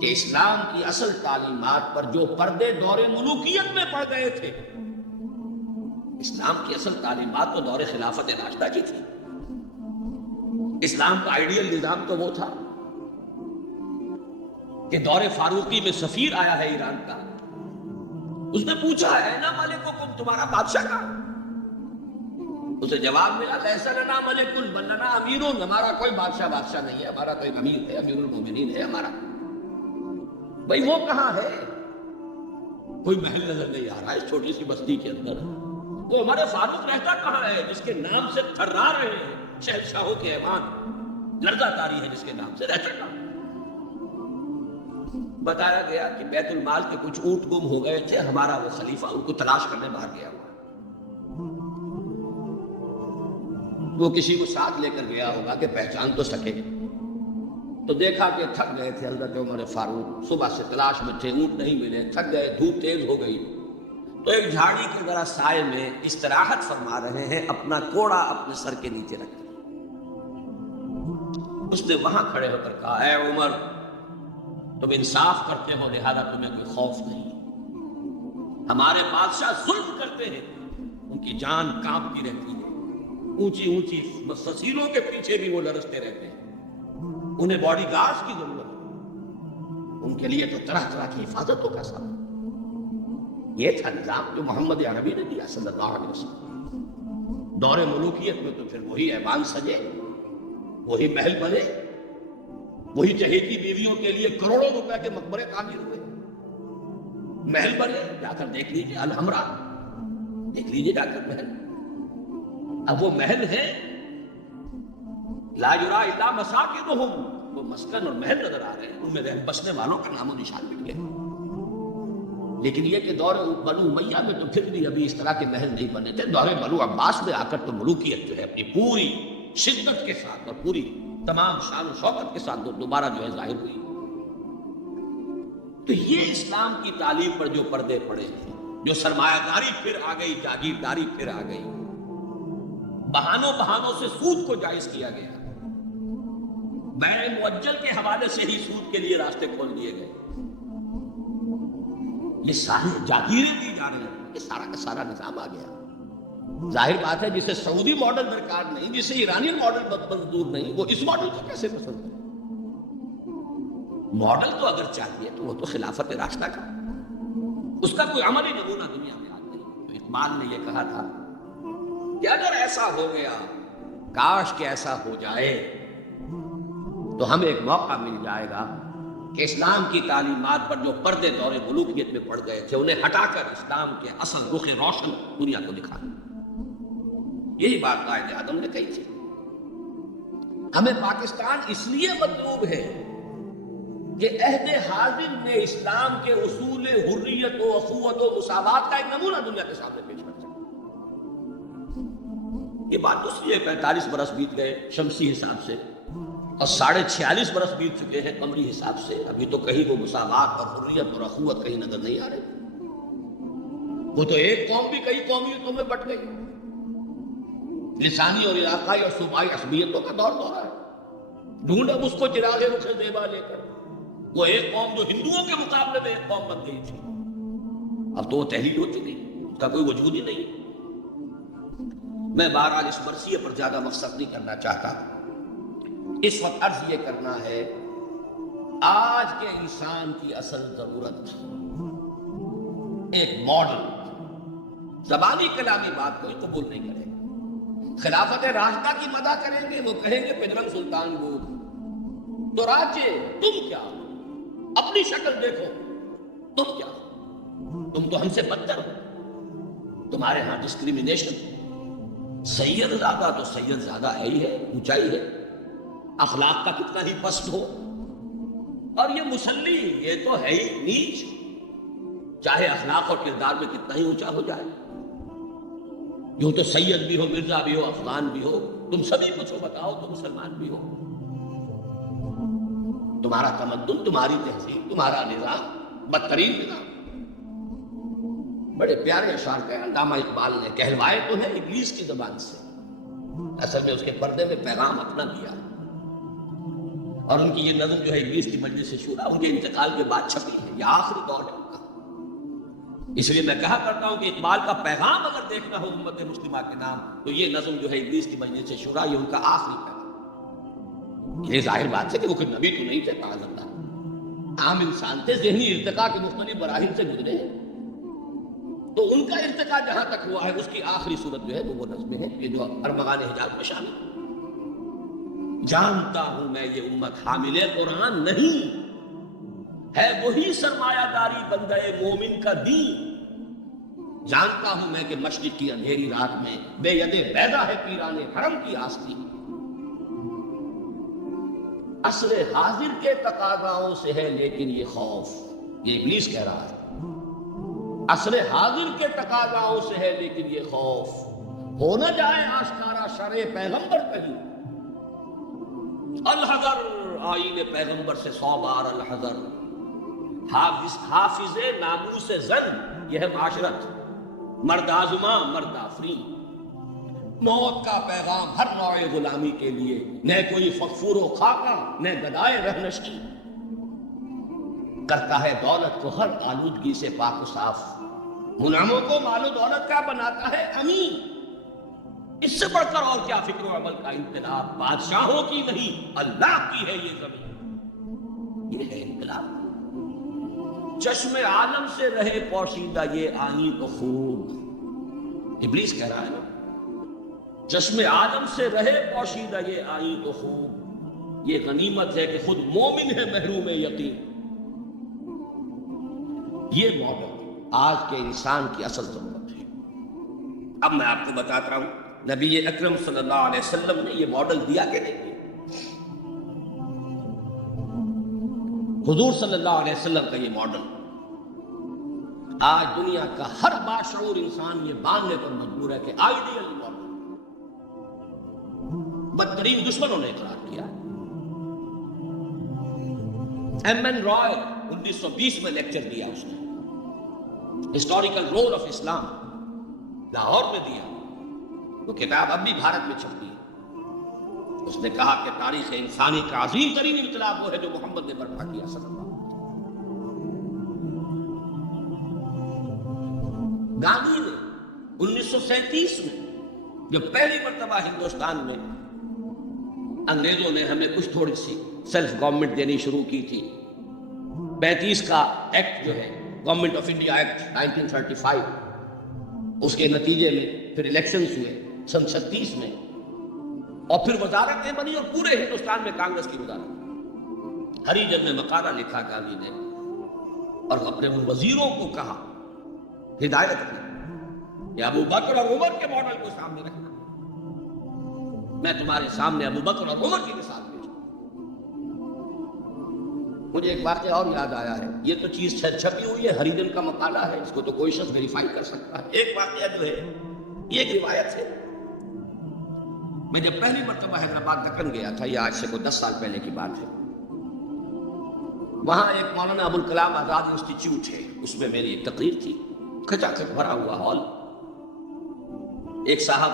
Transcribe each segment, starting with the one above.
کہ اسلام کی اصل تعلیمات پر جو پردے دور ملوکیت میں پڑ گئے تھے، اسلام کی اصل تعلیمات تو دور خلافت راشدہ کی تھی. اسلام کا آئیڈیل نظام تو وہ تھا کہ دور فاروقی میں سفیر آیا ہے ایران کا، اس نے پوچھا ہے نا ملککم، تمہارا بادشاہ کا؟ اسے جواب ملا لیس لنا ملک بل لنا امیر، ہمارا کوئی بادشاہ نہیں ہے، ہمارا تو ایک امیر ہے، امیر المومنین ہے ہمارا. بھئی وہ کہاں ہے؟ کوئی محل نظر نہیں آ رہا ہے اس چھوٹی سی بستی کے اندر. وہ ہمارے فاروق رہتا کہاں ہے جس کے نام سے تھرا رہے ہیں شہنشاہوں کے ایوان، لرزہ تاری ہے جس کے نام سے، رہتا کہاں؟ بتایا گیا کہ بیت المال کے کچھ اونٹ گم ہو گئے تھے، ہمارا وہ خلیفہ ان کو تلاش کرنے باہر گیا ہوا. وہ کسی کو ساتھ لے کر گیا ہوگا کہ پہچان تو سکے. تو دیکھا کہ تھک گئے تھے حضرت عمر فاروق، صبح سے تلاش میں تھے، اونٹ نہیں ملے، تھک گئے، دھوپ تیز ہو گئی، تو ایک جھاڑی کے ذرا سائے میں استراحت فرما رہے ہیں، اپنا کوڑا اپنے سر کے نیچے رکھ کر. اس نے وہاں کھڑے ہو کر کہا اے عمر، تم انصاف کرتے ہو لہذا تمہیں کوئی خوف نہیں. ہمارے بادشاہ ظلم کرتے ہیں، ان کی جان کانپتی رہتی ہے، اونچی اونچی فصیلوں کے پیچھے بھی وہ لرزتے رہتے ہیں، انہیں باڈی گارڈز کی ضرورت ہے، ان کے لیے تو طرح طرح کی حفاظتوں کا سامنا. یہ تھا نظام جو محمد عربی نے دیا صلی اللہ علیہ وسلم. دور ملوکیت میں تو پھر وہی ایوان سجے، وہی محل بنے، وہی چہیتی بیویوں کے لیے کروڑوں روپے کے مقبرے تعمیر ہوئے، محل بنے. جا کر دیکھ لیجیے الحمرا، دیکھ لیجیے جا کر محل. اب وہ محل ہے لا یرا الا مساکنہم، وہ مسکن اور محل نظر آ رہے ہیں، ان میں بسنے والوں کا نام و نشان مٹ گیا. لیکن یہ کہ دور بنو امیہ میں تو پھر بھی ابھی اس طرح کے محل نہیں بنے تھے. دور بنو عباس میں آ کر تو ملوکیت جو ہے اپنی پوری شدت کے ساتھ اور پوری تمام شان و شوکت کے ساتھ دوبارہ جو ہے ظاہر ہوئی. تو یہ اسلام کی تعلیم پر جو پردے پڑے ہیں، جو سرمایہ داری پھر آ گئی، جاگیرداری پھر آ گئی، بہانوں سے سود کو جائز کیا گیا، بیع مؤجل کے حوالے سے ہی سود کے لیے راستے کھول دیے گئے، یہ سارے جاگیریں دی جا رہی ہیں، یہ سارا کا سارا نظام آ گیا. ظاہر بات ہے جسے سعودی ماڈل درکار نہیں، جسے ایرانی ماڈل منظور نہیں، وہ اس ماڈل کو کیسے پسند کرے؟ ماڈل تو اگر چاہیے تو وہ تو خلافت راشدہ کا، اس کا کوئی عملی نمونہ دنیا میں آج نہیں. تو اقبال نے یہ کہا تھا کہ اگر ایسا ہو گیا، کاش کہ ایسا ہو جائے، تو ہمیں ایک موقع مل جائے گا کہ اسلام کی تعلیمات پر جو پردے دور ملوکیت میں پڑ گئے تھے انہیں ہٹا کر اسلام کے اصل رخ روشن دنیا کو دکھانا. یہی بات قائد اعظم نے کہی تھی. ہمیں پاکستان اس لیے مطلوب ہے کہ عہد حاضر نے اسلام کے اصول حریت و اخوت و مساوات کا ایک نمونہ دنیا کے سامنے پیش کر سکے. یہ بات اس لیے 45 برس بیت گئے شمسی حساب سے اور 46.5 برس بیت چکے ہیں قمری حساب سے، ابھی تو کہیں وہ مساوات اور حریت اور اخوت کہیں نظر نہیں آ رہے. وہ تو ایک قوم بھی کئی قومیتوں میں بٹ گئی، لسانی اور علاقائی اور صوبائی عصبیتوں کا دور ہے. ڈھونڈ اب اس کو چراغ رخ زیبا لے کر، وہ ایک قوم جو ہندوؤں کے مقابلے میں ایک قوم بن گئی تھی، اب تو وہ تحلیل ہو چکی، اس کا کوئی وجود ہی نہیں. میں بہرحال اس مرثیے پر زیادہ مقصد نہیں کرنا چاہتا. اس وقت عرض یہ کرنا ہے، آج کے انسان کی اصل ضرورت ایک ماڈل، زبانی کلامی بات کوئی قبول نہیں کرے. خلافت راشدہ کی مدح کریں گے، وہ کہیں گے پجرنگ سلطان بود، تو راجے تم کیا، اپنی شکل دیکھو، تم کیا، تم تو ہم سے بدتر ہو، تمہارے ہاں ڈسکریمنیشن. سید زیادہ تو سید زیادہ ہے ہی ہے، اونچائی ہے، اخلاق کا کتنا ہی پست ہو، اور یہ مسلی یہ تو ہے ہی نیچ، چاہے اخلاق اور کردار میں کتنا ہی اونچا ہو جائے. یوں تو سید بھی ہو، مرزا بھی ہو، افغان بھی ہو، تم سبھی کچھ ہو، بتاؤ تم مسلمان بھی ہو. تمہارا تمدن، تمہاری تہذیب، تمہارا نظام بدترین نظام. بڑے پیارے اشعار کا علامہ اقبال نے کہلوائے تو ہے ابلیس کی زبان سے، اصل میں اس کے پردے میں پیغام اپنا دیا. اور ان کی یہ نظم جو ہے ابلیس کی مجلس شورا ان کے انتقال کے بعد چھپی ہے، یہ آخری دور ہے ان کا۔ اس لیے میں کہا کرتا ہوں کہ اقبال کا پیغام اگر دیکھنا ہو امت مسلمہ کے نام تو یہ نظم جو ہے ابلیس کی مجلس شورا یہ ان کا آخری پیغام۔ یہ ظاہر بات ہے کہ وہ کوئی نبی تو نہیں تھے معاذ اللہ، عام انسان تھے، ذہنی ارتقاء کے مختلف مراحل سے گزرے ہیں، تو ان کا ارتقاء جہاں تک ہوا ہے اس کی آخری صورت جو ہے وہ نظمیں ہیں یہ جو ارمغان حجاز میں شامل ہے۔ جانتا ہوں میں یہ امت حامل قرآن نہیں ہے، وہی سرمایہ داری بندہ مومن کا دین۔ جانتا ہوں میں کہ مشرق کی اندھیری رات میں بے ید بیضا ہے پیران حرم کی آستی۔ عصر حاضر کے تقاضاؤں سے ہے لیکن یہ خوف، یہ ابلیس کہہ رہا ہے، عصر حاضر کے تقاضاؤں سے ہے لیکن یہ خوف، ہو نہ جائے آشکارا شرع پیغمبر کہیں۔ الحذر، آئین پیغمبر سے 100 بار الحذر۔ حافظ ناموس زن، یہ ہے معاشرت، مرد آزما مرد آفرین۔ موت کا پیغام ہر نوع غلامی کے لیے، نہ کوئی فغفور و خاکہ نہ گدائے رہنشی۔ کرتا ہے دولت کو ہر آلودگی سے پاک و صاف، غلاموں کو مال و دولت کا بناتا ہے امین۔ اس سے بڑھ کر اور کیا فکر و عمل کا انقلاب، بادشاہوں کی نہیں اللہ کی ہے یہ زمین، یہ ہے انقلاب۔ چشم عالم سے رہے پوشیدہ یہ آئین تو خوب، ابلیس کہہ رہا ہے نا، چشم عالم سے رہے پوشیدہ یہ آئین تو خوب، یہ غنیمت ہے کہ خود مومن ہے محروم یقین۔ یہ ماڈل آج کے انسان کی اصل ضرورت ہے۔ اب میں آپ کو بتاتا ہوں نبی اکرم صلی اللہ علیہ وسلم نے یہ ماڈل دیا کہ نہیں دیا؟ حضور صلی اللہ علیہ وسلم کا یہ ماڈل آج دنیا کا ہر باشعور انسان یہ ماننے پر مجبور ہے کہ آئیڈیل ماڈل بدترین دشمنوں نے اقرار کیا۔ ایم این رائے 1920 میں لیکچر دیا اس نے، ہسٹوریکل رول آف اسلام، لاہور میں دیا، وہ کتاب اب بھی بھارت میں چھپتی ہے۔ اس نے کہا کہ تاریخ انسانی کا عظیم ترین انقلاب وہ ہے جو محمد نے برپا کیا صلی اللہ علیہ وسلم۔ گاندھی نے 1937 میں جب پہلی مرتبہ ہندوستان میں انگریزوں نے ہمیں کچھ تھوڑی سی سیلف گورنمنٹ دینی شروع کی تھی، 35 کا ایکٹ جو ہے گورنمنٹ آف انڈیا ایکٹ 1935، اس کے نتیجے میں پھر الیکشنز ہوئے سن 36 میں، اور پھر وزارتیں بنی اور پورے ہندوستان میں کانگریس کی وزارت۔ ہریجن میں مقالہ لکھا گاندھی نے اور اپنے ان وزیروں کو کہا، ہدایت کی کہ ابو بکر اور عمر کے ماڈل کو سامنے رکھنا، میں تمہارے سامنے ابو بکر اور عمر کی مثال پیش کروں۔ مجھے ایک واقعہ اور یاد آیا ہے، یہ تو چیز چھپی ہوئی ہے، ہریجن کا مقالہ ہے، اس کو تو کوئی شخص ویریفائی کر سکتا ہے۔ ایک واقعہ جو ہے یہ ایک روایت ہے، میں جب پہلی مرتبہ حیدرآباد دکن گیا تھا، یہ آج سے کوئی 10 سال پہلے کی بات ہے، وہاں ایک مولانا ابوالکلام آزاد انسٹیٹیوٹ ہے، اس میں میری ایک تقریر تھی، کھچا کھچ بھرا ہوا ہال۔ ایک صاحب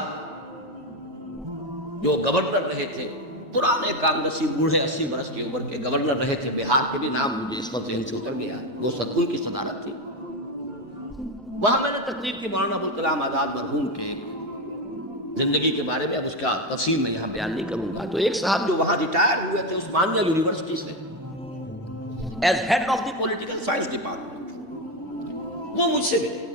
جو گورنر رہے تھے، پرانے کانگریسی، بوڑھے 80 برس کی عمر کے گورنر رہے تھے بہار کے، بھی نام مجھے اس وقت ذہن سے اتر گیا، وہ سکون کی صدارت تھی۔ وہاں میں نے تقریر کی مولانا ابوالکلام آزاد مرحوم کے زندگی کے بارے میں، اب اس کا تفصیل میں یہاں بیان نہیں کروں گا۔ تو ایک صاحب جو وہاں ریٹائر ہوئے تھے عثمانیہ یونیورسٹی سے as head of the political science department, وہ مجھ سے ملے۔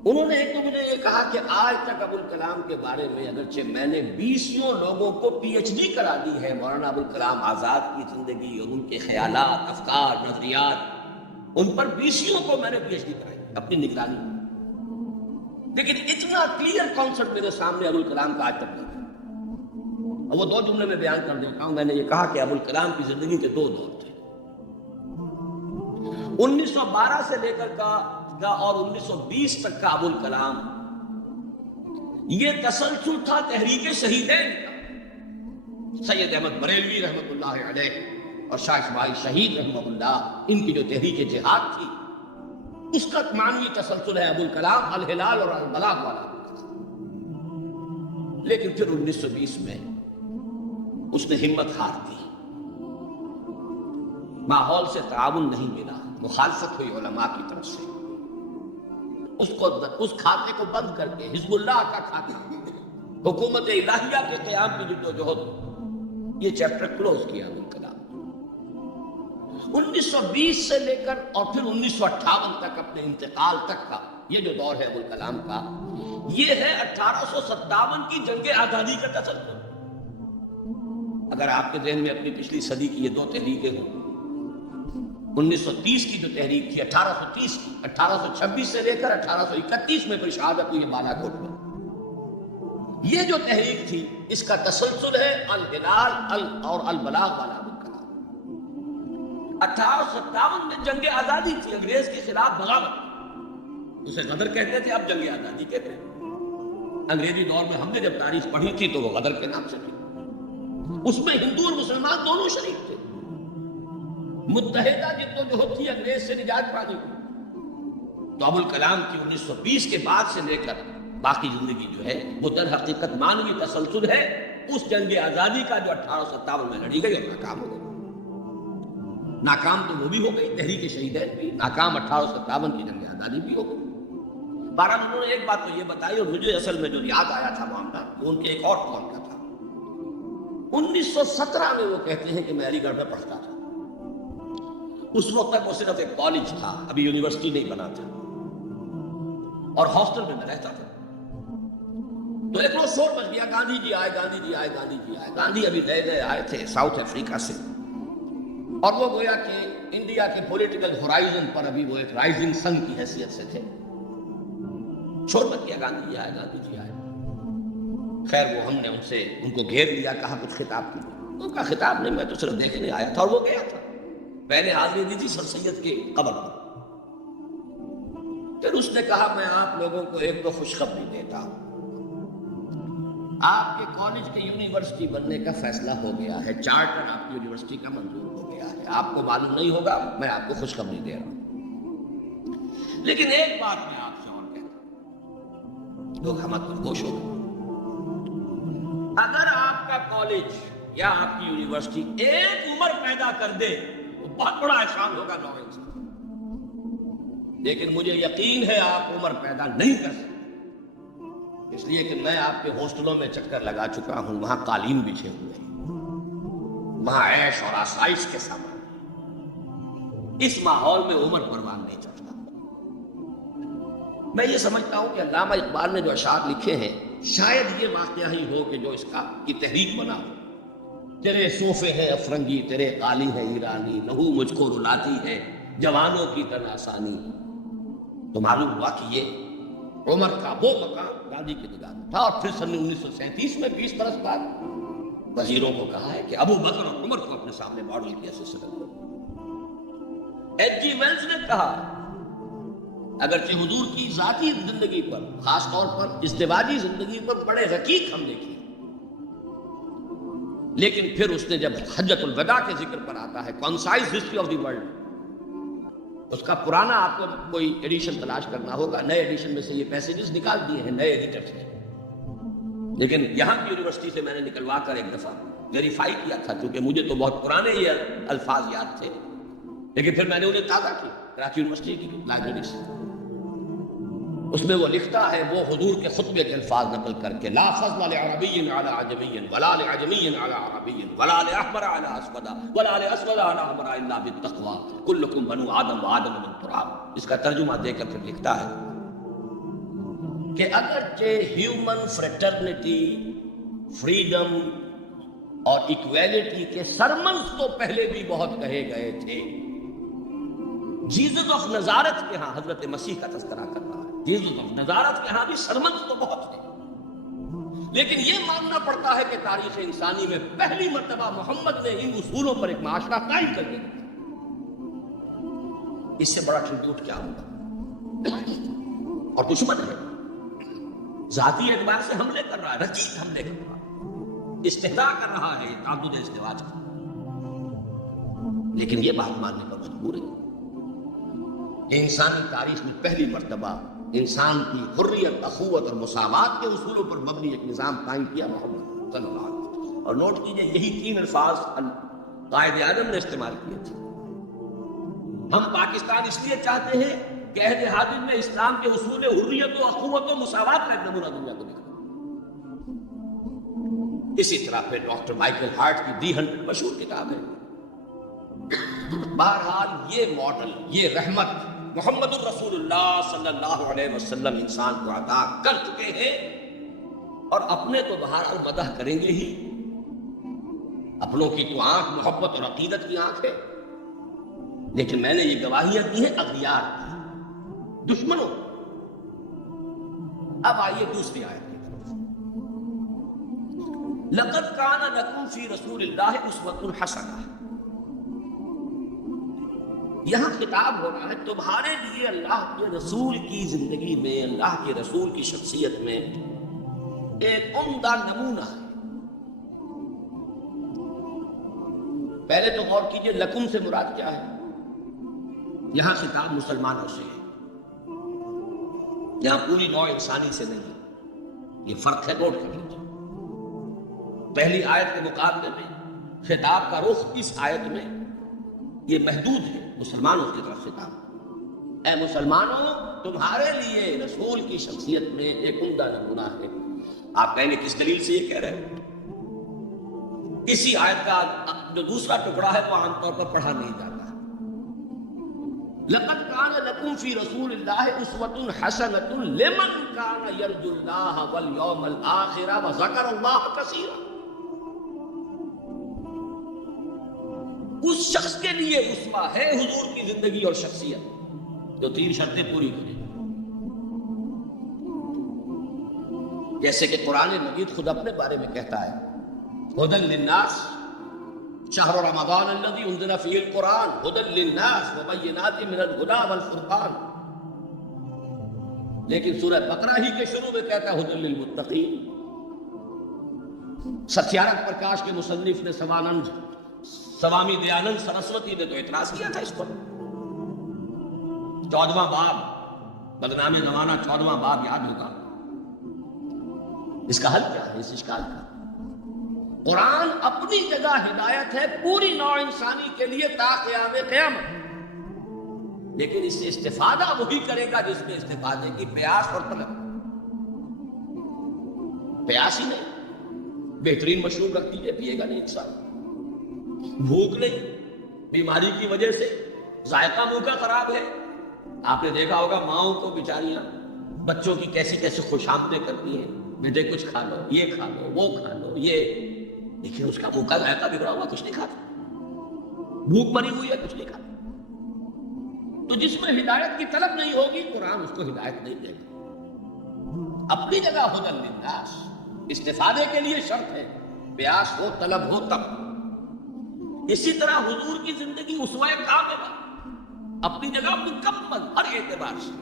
انہوں نے ایک تو مجھے یہ کہا کہ آج تک ابوالکلام کے بارے میں اگرچہ میں نے 20 لوگوں کو پی ایچ ڈی کرا دی ہے مولانا ابوالکلام آزاد کی زندگی اور ان کے خیالات، افکار، نظریات، ان پر 20 کو میں نے پی ایچ ڈی کرائی اپنی نگرانی میں، لیکن اتنا کلیئر کانسیپٹ میرے سامنے ابوالکلام کا آج تک نہیں ہے۔ اور وہ 2 جملے میں بیان کر دیتا ہوں۔ میں نے یہ کہا کہ ابوالکلام کی زندگی کے 2 دور تھے، 1912 سے لے کر کا اور 1920 تک کا ابوالکلام، یہ تسلسل تھا تحریک شہیدین کا۔ سید احمد بریلوی رحمۃ اللہ علیہ اور شاہ اسماعیل شہید رحمہ اللہ، ان کی جو تحریک جہاد تھی، اس کا معنوی تسلسل ہے ابوالکلام الہلال اور البلاغ والا۔ لیکن پھر 1920 میں اس نے ہمت ہار دی، ماحول سے تعاون نہیں ملا، مخالفت ہوئی علماء کی طرف سے، اس کھاتے کو بند کر کے حزب اللہ کا کھاتا، حکومت الہیہ کے قیام کی جدوجہد، یہ چیپٹر کلوز کیا ابوالکلام۔ 1920 سے لے کر اور پھر 1958 تک اپنے انتقال تک کا یہ جو دور ہے ابوالکلام کا، یہ ہے 1857 کی جنگ آزادی کا تسلسل۔ اگر آپ کے ذہن میں اپنی پچھلی صدی کی یہ دو تحریکیں ہوں، 1930 کی جو تحریک تھی، 1830 کی، 1826 سے لے کر 1831 میں پھر شہادت ہوئی بالا کوٹ میں، یہ جو تحریک تھی اس کا تسلسل ہے الہلال اور البلاغ والا ابوالکلام۔ 1857 میں جنگ آزادی تھی، انگریز کے خلاف بغاوت، اسے غدر کہتے تھے، اب جنگ آزادی کہتے ہیں۔ انگریزی دور میں ہم نے جب تاریخ پڑھی تھی تو وہ غدر کے نام سے تھی، اس میں ہندو اور مسلمان دونوں شریک تھے، متحدہ جدوجہد تھی انگریز سے نجات پانے کی۔ تو ابوالکلام کی 1920 کے بعد سے لے کر باقی زندگی جو ہے وہ در حقیقت مانوی تسلسل ہے اس جنگ آزادی کا جو 1857 میں لڑی گئی اور ناکام ہو گئی۔ ناکام تو وہ بھی ہو گئی، تحریک شہیدین بھی ناکام، 1857 کی جنگ آزادی بھی ہو گئی۔ بہرحال انہوں نے ایک بات تو یہ بتائی، اور مجھے اصل میں جو یاد آیا تھا معاملہ وہ ان کے ایک اور قول کا تھا۔ 1917 میں وہ کہتے ہیں کہ میں علی گڑھ میں پڑھتا تھا، اس وقت تک وہ صرف ایک کالج تھا، ابھی یونیورسٹی نہیں بنا تھا، اور ہاسٹل میں رہتا تھا۔ تو ایک روز شور مچ گیا، گاندھی جی آئے، گاندھی جی آئے، گاندھی جی آئے۔ گاندھی ابھی نئے نئے آئے تھے ساؤتھ افریقہ سے، اور وہ گویا کہ انڈیا کے پولیٹیکل ہورائزن پر ابھی وہ ایک رائزنگ سن کی حیثیت سے تھے۔ شور مچ گیا، گاندھی جی آئے، گاندھی جی آئے۔ خیر وہ ہم نے ان کو گھیر لیا، کہا کچھ خطاب کی، ان کا خطاب نہیں، میں تو صرف دیکھنے آیا تھا، اور وہ گیا تھا۔ پہلے حاضری دی تھی سر سید کی قبر پر۔ پھر اس نے کہا میں آپ لوگوں کو ایک تو خوشخبری دیتا ہوں، آپ کے کالج کے یونیورسٹی بننے کا فیصلہ ہو گیا ہے، چارٹر آپ کی یونیورسٹی کا منظور ہو گیا ہے، آپ کو معلوم نہیں ہوگا، میں آپ کو خوشخبری دے رہا ہوں۔ لیکن ایک بات میں آپ سے اور کہتا ہوں، لوگ ہمت پر ہوش ہو گئے، اگر آپ کا کالج یا آپ کی یونیورسٹی ایک عمر پیدا کر دے تو بہت بڑا احسان ہوگا لارنس، لیکن مجھے یقین ہے آپ عمر پیدا نہیں کر سکتے، اس لیے کہ میں آپ کے ہاسٹلوں میں چکر لگا چکا ہوں، وہاں قالین بچھے ہوئے ہیں، وہاں عیش اور آسائش کے سامان، اس ماحول میں عمر پروان نہیں چڑھتا۔ میں یہ سمجھتا ہوں کہ علامہ اقبال نے جو اشعار لکھے ہیں شاید یہ واقعہ ہی ہو کہ جو اس کی تحریک بنا ہو۔ تیرے صوفے ہیں افرنگی، تیرے قالی ہے ایرانی، لہو مجھ کو رلاتی ہے جوانوں کی طرح آسانی۔ تو معلوم ہوا کہ یہ عمر کا وہ مقام گاندھی کی نگاہ میں تھا، اور پھر سن 1937 میں 20 برس بعد وزیروں کو کہا ہے کہ ابو بکر اور عمر کو اپنے سامنے ماڈل کی حیثیت سے رکھو۔ ایچ جی ویلز نے کہا اگرچہ حضور کی ذاتی زندگی پر، خاص طور پر ازدواجی زندگی پر بڑے رقیق حملے کیے، لیکن پھر اس نے جب حجۃ الوداع کے ذکر پر آتا ہے concise history of the world, اس کا پرانا آپ کو کوئی ایڈیشن تلاش کرنا ہوگا، نئے ایڈیشن میں سے یہ پیسیجز نکال دیے ہیں نئے ایڈیٹرز نے، لیکن یہاں کی یونیورسٹی سے میں نے نکلوا کر ایک دفعہ ویریفائی کیا تھا، کیونکہ مجھے تو بہت پرانے یہ الفاظ یاد تھے، لیکن پھر میں نے انہیں تازہ کیا کراچی یونیورسٹی کی لائبریری سے۔ اس میں وہ لکھتا ہے، وہ حضور کے خطبے کے الفاظ نقل کر کے، لا فضل لعربی علی عجمی ولا لعجمی علی عربی ولا لاحمر علی اسود ولا لاسود علی احمر الا بالتقوی کلکم بنو آدم وآدم من تراب۔ اس کا ترجمہ دے کر پھر لکھتا ہے کہ اگرچہ ہیومن فریٹرنٹی، فریڈم اور ایکویلٹی کے سرمنز تو پہلے بھی بہت کہے گئے تھے، جیزس آف نزارت کے ہاں حضرت مسیح کا تذکرہ کر رہا ہے، جیزس آف نزارت کے ہاں بھی سرمنز تو بہت ہیں، لیکن یہ ماننا پڑتا ہے کہ تاریخ انسانی میں پہلی مرتبہ محمد نے ان اصولوں پر ایک معاشرہ قائم کر دیا۔ اس سے بڑا ٹریبیوٹ کیا ہوگا؟ اور دشمن ہے، ذاتی اعتبار سے حملے کر رہا ہے، رقیق حملے کر رہا ہے، استحضاء کر رہا ہے تعدد ازدواج کا، لیکن یہ بات ماننے پر مجبور ہے۔ انسانی تاریخ میں پہلی مرتبہ انسان کی حریت، اخوت اور مساوات کے اصولوں پر مبنی ایک نظام قائم کیا محمد صلی اللہ علیہ وسلم۔ اور نوٹ کیجئے یہی 3 الفاظ قائد اعظم نے استعمال کیے تھے، ہم پاکستان اس لیے چاہتے ہیں کہ عہد حاضر میں اسلام کے اصول حریت و اخوت و مساوات کا ایک نمونہ دنیا کو دکھا۔ اسی طرح پھر ڈاکٹر مائیکل ہارٹ کی دی 100 مشہور کتاب ہے۔ بہرحال یہ ماڈل، یہ رحمت محمد الرسول اللہ صلی اللہ علیہ وسلم انسان کو عطا کر چکے ہیں، اور اپنے تو بہرحال مدح کریں گے ہی۔ اپنوں کی تو آنکھ محبت اور عقیدت کی آنکھ ہے، لیکن میں نے یہ گواہیاں دی ہیں اغیار کی، دشمنوں۔ اب آئیے دوسری آیت کی طرف۔ لقد کان لکم فی رسول اللہ اسوۃ حسنہ، یہاں خطاب ہو رہا ہے تمہارے لیے اللہ کے رسول کی زندگی میں، اللہ کے رسول کی شخصیت میں ایک عمدہ نمونہ ہے۔ پہلے تو غور کیجئے لکم سے مراد کیا ہے؟ یہاں خطاب مسلمانوں سے ہے، یہاں پوری نوع انسانی سے نہیں۔ یہ فرق ہے، نوٹ کر لیجیے۔ پہلی آیت کے مقابلے میں خطاب کا رخ اس آیت میں یہ محدود ہے، مسلمانوں کی طرف خطاب۔ اے مسلمانوں، تمہارے لیے رسول کی شخصیت میں ایک عمدہ نمونہ ہے۔ آپ کہیں گے کس دلیل سے یہ کہہ رہے ہیں؟ اسی آیت کا جو دوسرا ٹکڑا ہے وہ عام طور پر پڑھا نہیں جاتا۔ لقد کان لکم فی رسول اللہ اسوۃ حسنۃ لمن کان یرجو اللہ والیوم الآخر وذکر اللہ کثیرا، اس شخص کے لیے اسوہ ہے حضور کی زندگی اور شخصیت جو 3 شرطیں پوری کرے، جیسے کہ قرآن مجید خود اپنے بارے میں کہتا ہے ہدی للناس شہر رمضان الذی انزل فیہ القرآن ہدی للناس وبینات من الہدی والفرقان، لیکن سورہ بقرہ ہی کے شروع میں کہتا ہے ہدی للمتقین۔ ستیارتھ پرکاش کے مصنف نے سوامی دیانند سرسوتی نے تو اعتراض کیا تھا اس پر۔ 14واں باب، بدنام زمانہ 14واں باب یاد ہوگا۔ اس کا حل کیا ہے اس اشکال کا؟ قرآن اپنی جگہ ہدایت ہے پوری نوع انسانی کے لیے تا قیام قیامت، لیکن اس سے استفادہ وہی کرے گا جس میں استفادے کی پیاس اور طلب۔ پیاس ہی نہیں، بہترین مشروب رکھ دیجیے، پیے گا نہیں انسان۔ بھوک نہیں، بیماری کی وجہ سے ذائقہ منہ کا خراب ہے۔ آپ نے دیکھا ہوگا ماؤں کو بیچاریاں بچوں کی کیسی کیسی خوشامدیں کرتی ہیں، بیٹے کچھ کھا لو، یہ کھا لو، وہ کھا لو، یہ، لیکن اس کا منہ کا ذائقہ بگڑا ہوا، کچھ نہیں کھاتا، بھوک مری ہوئی ہے، کچھ نہیں کھاتا۔ تو جس میں ہدایت کی طلب نہیں ہوگی قرآن اس کو ہدایت نہیں دے گا۔ اپنی جگہ ہدی للناس، استفادے کے لیے شرط ہے، پیاس ہو، طلب ہو تب۔ اسی طرح حضور کی زندگی اسوہ کاملہ، اپنی جگہ مکمل ہر اعتبار سے،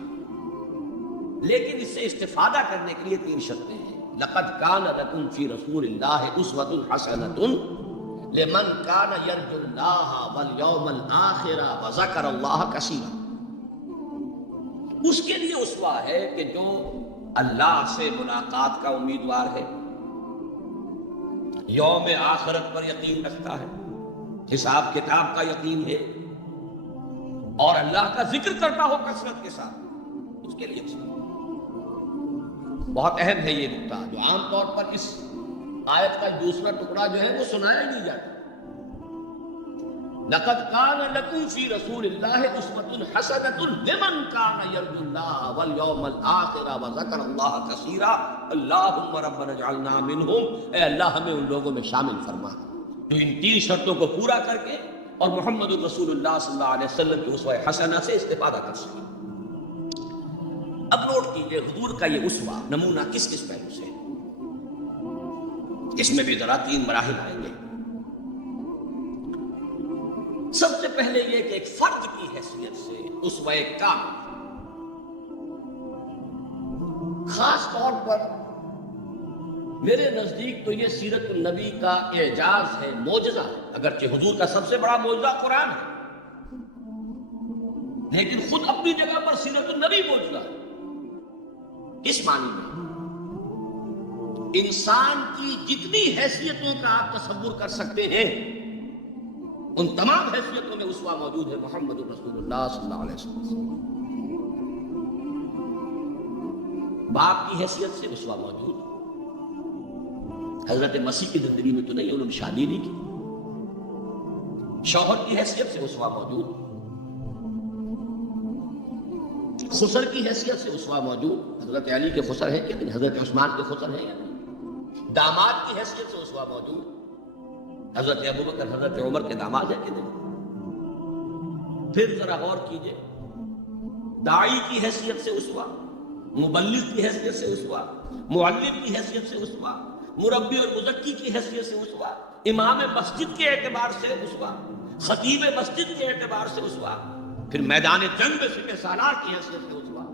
لیکن اس سے استفادہ کرنے کے لیے 3 شرطیں ہیں۔ لقد کان لکم فی رسول اللہ اسوۃ حسنۃ لمن کان یرجو اللہ والیوم الآخر وذکر اللہ کثیرا، اس کے لیے اسوہ ہے کہ جو اللہ سے ملاقات کا امیدوار ہے، یوم آخرت پر یقین رکھتا ہے، حساب کتاب کا یقین ہے، اور اللہ کا ذکر کرتا ہو کثرت کے ساتھ، اس کے لیے بہت اہم ہے یہ نکتہ جو عام طور پر اس آیت کا دوسرا ٹکڑا جو ہے وہ سنایا نہیں جاتا۔ لقد کان لکم فی رسول اللہ اسوۃ حسنۃ لمن کان یرجو اللہ والیوم الآخر وذکر اللہ کثیرا اللہم ربنا اجعلنا منہم، اے اللہ ہمیں ان لوگوں میں شامل فرما جو ان 3 شرطوں کو پورا کر کے اور محمد الرسول اللہ صلی اللہ علیہ وسلم کی اسوہ حسنہ سے استفادہ کر سکے۔ اب نوٹ کیجئے حضور کا یہ اسوہ نمونہ کس کس پہلو سے ہے، اس میں بھی ذرا 3 مراحل آئیں گے۔ سب سے پہلے یہ کہ ایک فرد کی حیثیت سے اسوہ کامل، خاص طور پر میرے نزدیک تو یہ سیرت النبی کا اعجاز ہے، معجزہ ہے، اگرچہ حضور کا سب سے بڑا معجزہ قرآن ہے، لیکن خود اپنی جگہ پر سیرت النبی معجزہ ہے۔ کس معنی میں؟ انسان کی جتنی حیثیتوں کا آپ تصور کر سکتے ہیں ان تمام حیثیتوں میں اسوہ موجود ہے محمد رسول اللہ صلی اللہ علیہ وسلم. باپ کی حیثیت سے اسوہ موجود. حضرت مسیح کی زندگی میں تو نہیں، انہوں نے شادی نہیں کی. شوہر کی حیثیت سے اسوہ موجود. خسر کی حیثیت سے اسوہ موجود. حضرت علی کے خسر ہیں کہ نہیں؟ حضرت عثمان کے خسر ہیں یا نہیں؟ داماد کی حیثیت سے اسوہ موجود. حضرت ابوبکر حضرت عمر کے داماد ہیں کہ نہیں؟ پھر ذرا غور کیجئے، داعی کی حیثیت سے اسوہ، مبلغ کی حیثیت سے اسوہ، معلم کی حیثیت سے اسوہ، مربی اور مزکی کی حیثیت سے اسوہ، امام مسجد کے اعتبار سے اسوہ، خطیب مسجد کے اعتبار سے اسوہ، پھر میدان جنگ میں سپہ سالار کی حیثیت سے اسوہ،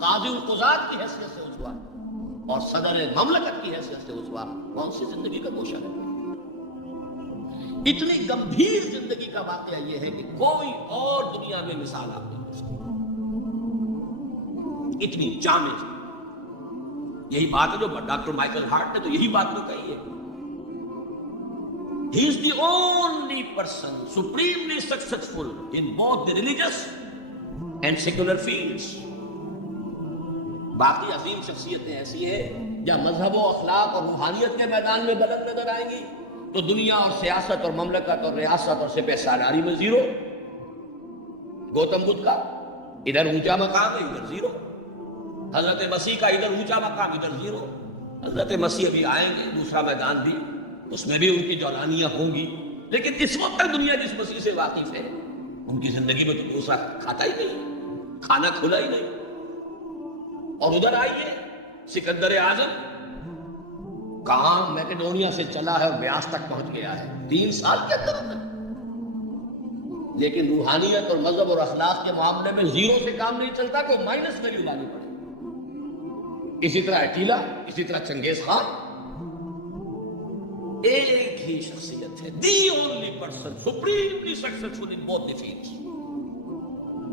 قاضی القضات کی حیثیت سے اسوہ، اور صدر مملکت کی حیثیت سے اسوہ. کون سی زندگی کا گوشہ ہے؟ اتنی گمبھیر زندگی کا واقعہ یہ ہے کہ کوئی اور دنیا میں مثال آپ نہیں دے سکتے. اتنی جامع. یہی بات ہے جو ڈاکٹر مائیکل ہارٹ نے تو یہی بات تو کہی ہے. He is the only person supremely successful in both the religious and secular fields. باقی عظیم شخصیتیں ایسی ہیں جہاں مذہب و اخلاق اور روحانیت کے میدان میں بلند نظر آئیں گی تو دنیا اور سیاست اور مملکت اور ریاست اور سپہ سالاری میں زیرو. گوتم بدھ کا ادھر اونچا مقام ہے، ادھر زیرو. حضرت مسیح کا ادھر اونچا مقام، ادھر زیرو. حضرت مسیح ابھی آئیں گے، دوسرا میدان بھی، اس میں بھی ان کی جولانیاں ہوں گی، لیکن اس وقت تک دنیا جس مسیح سے واقف ہے ان کی زندگی میں تو دوسرا کھاتا ہی نہیں، کھانا کھلا ہی نہیں. اور ادھر آئیے سکندر اعظم کہاں میکڈونیا سے چلا ہے اور بیاس تک پہنچ گیا ہے 3 سال کے اندر. لیکن روحانیت اور مذہب اور اخلاق کے معاملے میں زیرو سے کام نہیں چلتا، کوئی مائنس ویلیو لانی پڑے. اسی طرح اٹیلا، اسی طرح چنگیز خان. ایک ہی شخصیت ہے، the only person supremely successful in both the fields.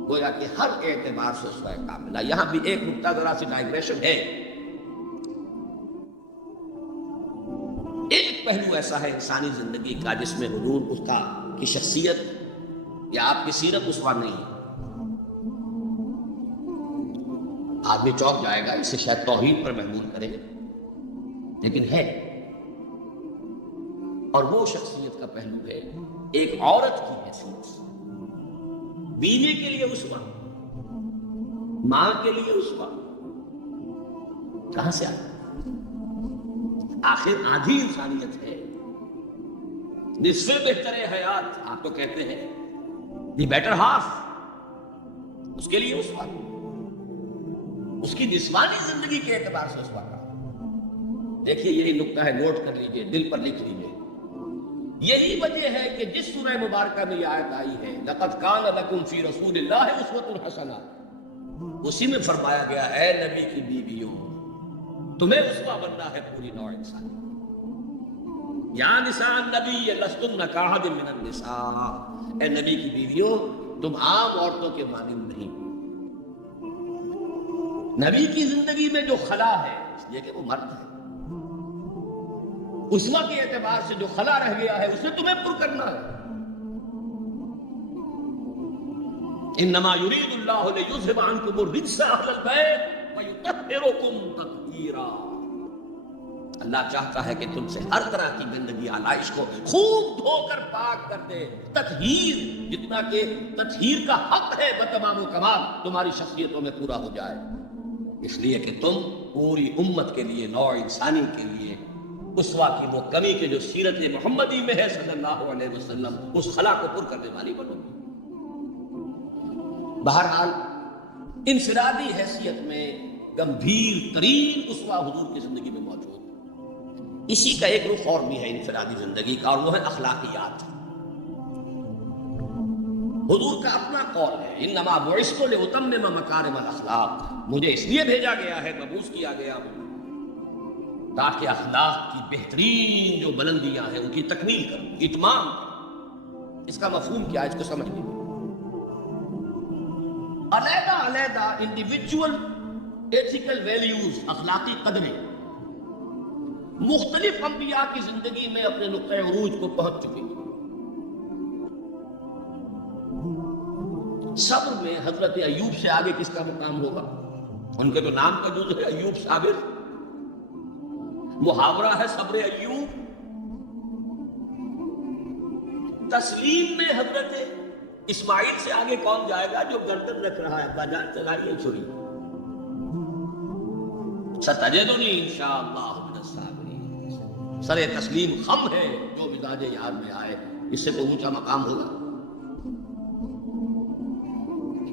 گویا کہ ہر اعتبار سے اسوہ کاملہ. یہاں بھی ایک نقطہ ذرا سی ڈائگریشن ہے. ایک پہلو ایسا ہے انسانی زندگی کا جس میں حضور اس کی شخصیت یا آپ کی سیرت اسوہ نہیں ہے. آدمی چوک جائے گا، اسے شاید توحید پر محمول کرے گا، لیکن ہے. اور وہ شخصیت کا پہلو ہے ایک عورت کی حیثیت سے. بیوی کے لیے اسوہ، ماں کے لیے اسوہ. کہاں سے آتا؟ آخر آدھی انسانیت ہے، نصف بہتر حیات آپ تو کہتے ہیں، دی بیٹر ہاف. اس کے لیے اسوہ، اس کی جسمانی زندگی کے اعتبار سے اسوہ کا. دیکھیے یہی نقطہ ہے، نوٹ کر لیجئے، دل پر لکھ لیجئے. یہی وجہ ہے کہ جس سورہ مبارکہ میں یہ آیت آئی ہے لَقَدْ كَانَ لَكُمْ فِي رَسُولِ اللَّهِ أُسْوَةٌ حَسَنَةٌ، اسی میں فرمایا گیا اے نبی کی بیویوں تمہیں اسوہ بننا ہے پوری نوع انسانی. یا نساء النبی لستن کاحد من النساء، اے نبی کی بیویوں تم عام عورتوں کے مانند نہیں. نبی کی زندگی میں جو خلا ہے اس لیے کہ وہ مرد ہے، اسوہ کے اعتبار سے جو خلا رہ گیا ہے اسے تمہیں پر کرنا ہے. انما یرید اللہ لیذھب عنکم الرجس اہل البیت ویطہرکم تطہیرا. اللہ چاہتا ہے کہ تم سے ہر طرح کی گندگی آلائش کو خوب دھو کر پاک کر دے. تطہیر، جتنا کہ تطہیر کا حق ہے بتمام و کمال تمہاری شخصیتوں میں پورا ہو جائے. اس لیے کہ تم پوری امت کے لیے، نوع انسانی کے لیے اسوہ کی وہ کمی کے جو سیرت محمدی میں ہے صلی اللہ علیہ وسلم، اس خلا کو پر کرنے والی بنو گی. بہرحال انفرادی حیثیت میں گمبھیر ترین اسوہ حضور کی زندگی میں موجود. اسی کا ایک رخ اور بھی ہے انفرادی زندگی کا، اور وہ ہے اخلاقیات. حضور کا اپنا قول ہے انما بعثت لاتمم مکارم الاخلاق، مجھے اس لیے بھیجا گیا ہے، مبعوث کیا گیا ہوں تاکہ اخلاق کی بہترین جو بلندیاں ہیں ان کی تکمیل کروں، اتمام کروں. اس کا مفہوم کیا ہے اس کو سمجھ لیجیے. علیحدہ علیحدہ انڈیویجول ایتھیکل ویلیوز، اخلاقی قدریں مختلف انبیاء کی زندگی میں اپنے نقطۂ عروج کو پہنچ چکی ہیں. صبر میں حضرت ایوب سے آگے کس کا مقام ہوگا؟ ان کے تو نام کا جز ہے ایوب صابر، محاورہ ہے صبر ایوب۔ تسلیم میں حضرت اسماعیل سے آگے کون جائے گا جو گردن رکھ رہا ہے، باجان چلائیے چھری، ستجدنی انشاءاللہ من الصابرین۔ سر تسلیم خم ہے جو مزاج یار میں آئے، اس سے تو اونچا مقام ہوگا۔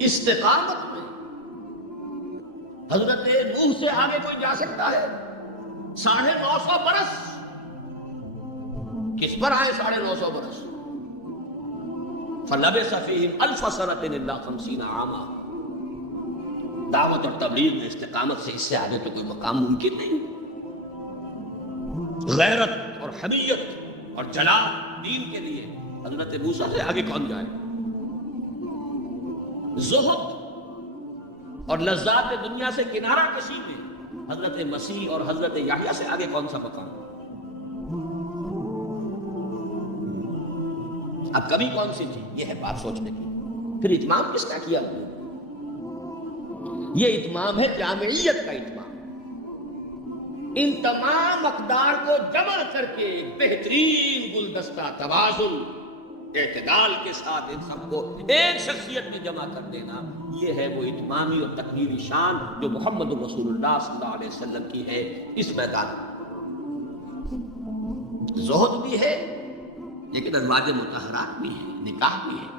استقامت میں حضرت نوح سے آگے کوئی جا سکتا ہے؟ 950 برس کس پر آئے؟ 950 برس۔ فلبث فیہم 1000 سنۃ الا 50 عاما۔ دعوت اور تبلیغ میں استقامت سے اس سے آگے تو کوئی مقام ممکن نہیں۔ غیرت اور حمیت اور جلال دین کے لیے حضرت موسیٰ سے آگے کون جائے؟ زہد اور لذات دنیا سے کنارہ کشی میں حضرت مسیح اور حضرت یحییٰ سے آگے کون سا مقام؟ اب کمی کون سی تھی؟ یہ ہے بات سوچنے کی۔ پھر اتمام کس کا کیا؟ یہ اتمام ہے جامعیت کا اتمام، ان تمام اقدار کو جمع کر کے بہترین گلدستہ توازن اعتدال کے ساتھ ان سب کو ایک شخصیت میں جمع کر دینا، یہ ہے وہ اتمامی اور تکمیلی شان جو محمد رسول اللہ صلی اللہ علیہ وسلم کی ہے اس میدان میں۔ زہد بھی ہے لیکن ازواج مطہرات بھی ہے، نکاح بھی ہے۔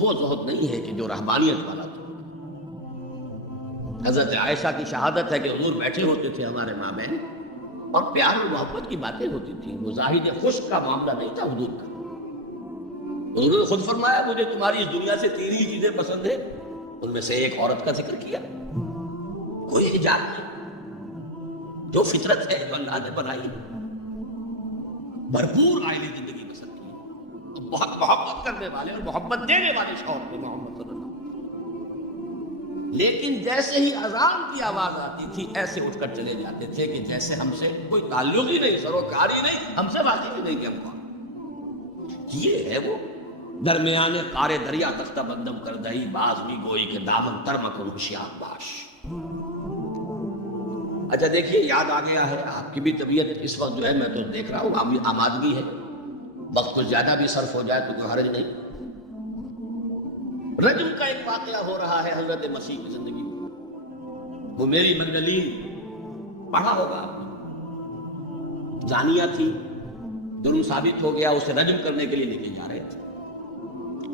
وہ زہد نہیں ہے کہ جو رہبانیت والا تھا۔ حضرت عائشہ کی شہادت ہے کہ حضور بیٹھے ہوتے تھے ہمارے مابین اور پیار اور محبت کی باتیں ہوتی تھیں، مزاحد خشک کا معاملہ نہیں تھا حضور کا۔ حضور نے خود فرمایا مجھے تمہاری اس دنیا سے 3 ہی چیزیں پسند ہیں، ان میں سے ایک عورت کا ذکر کیا، کوئی حجاب نہیں، جو فطرت ہے جو اللہ نے بنائی، بھرپور آئلی زندگی پسند کی، اور بہت محبت کرنے والے اور محبت دینے والے شوہر تھے محمد صلی اللہ علیہ وسلم۔ لیکن جیسے ہی اذان کی آواز آتی تھی ایسے اٹھ کر چلے جاتے تھے کہ جیسے ہم سے کوئی تعلق ہی نہیں، سروکار ہی نہیں، ہم سے واقف ہی نہیں کہ ہم کون۔ یہ ہے وہ درمیان قارے دریا تختہ بندم کر دہی باز بھی گوئی کے دامن تر مکن ہوشیار باش۔ اچھا دیکھیے یاد آ گیا ہے، آپ کی بھی طبیعت اس وقت جو ہے میں تو دیکھ رہا ہوں آمادگی ہے، وقت کچھ زیادہ بھی صرف ہو جائے تو کوئی حرج نہیں۔ رجم کا ایک واقعہ ہو رہا ہے حضرت مسیح کی زندگی میں، وہ میری مگدلین پڑھا ہوگا آپ نے، زانیہ تھی، جرم ثابت ہو گیا، اسے رجم کرنے کے لیے نکلے جا رہے تھے،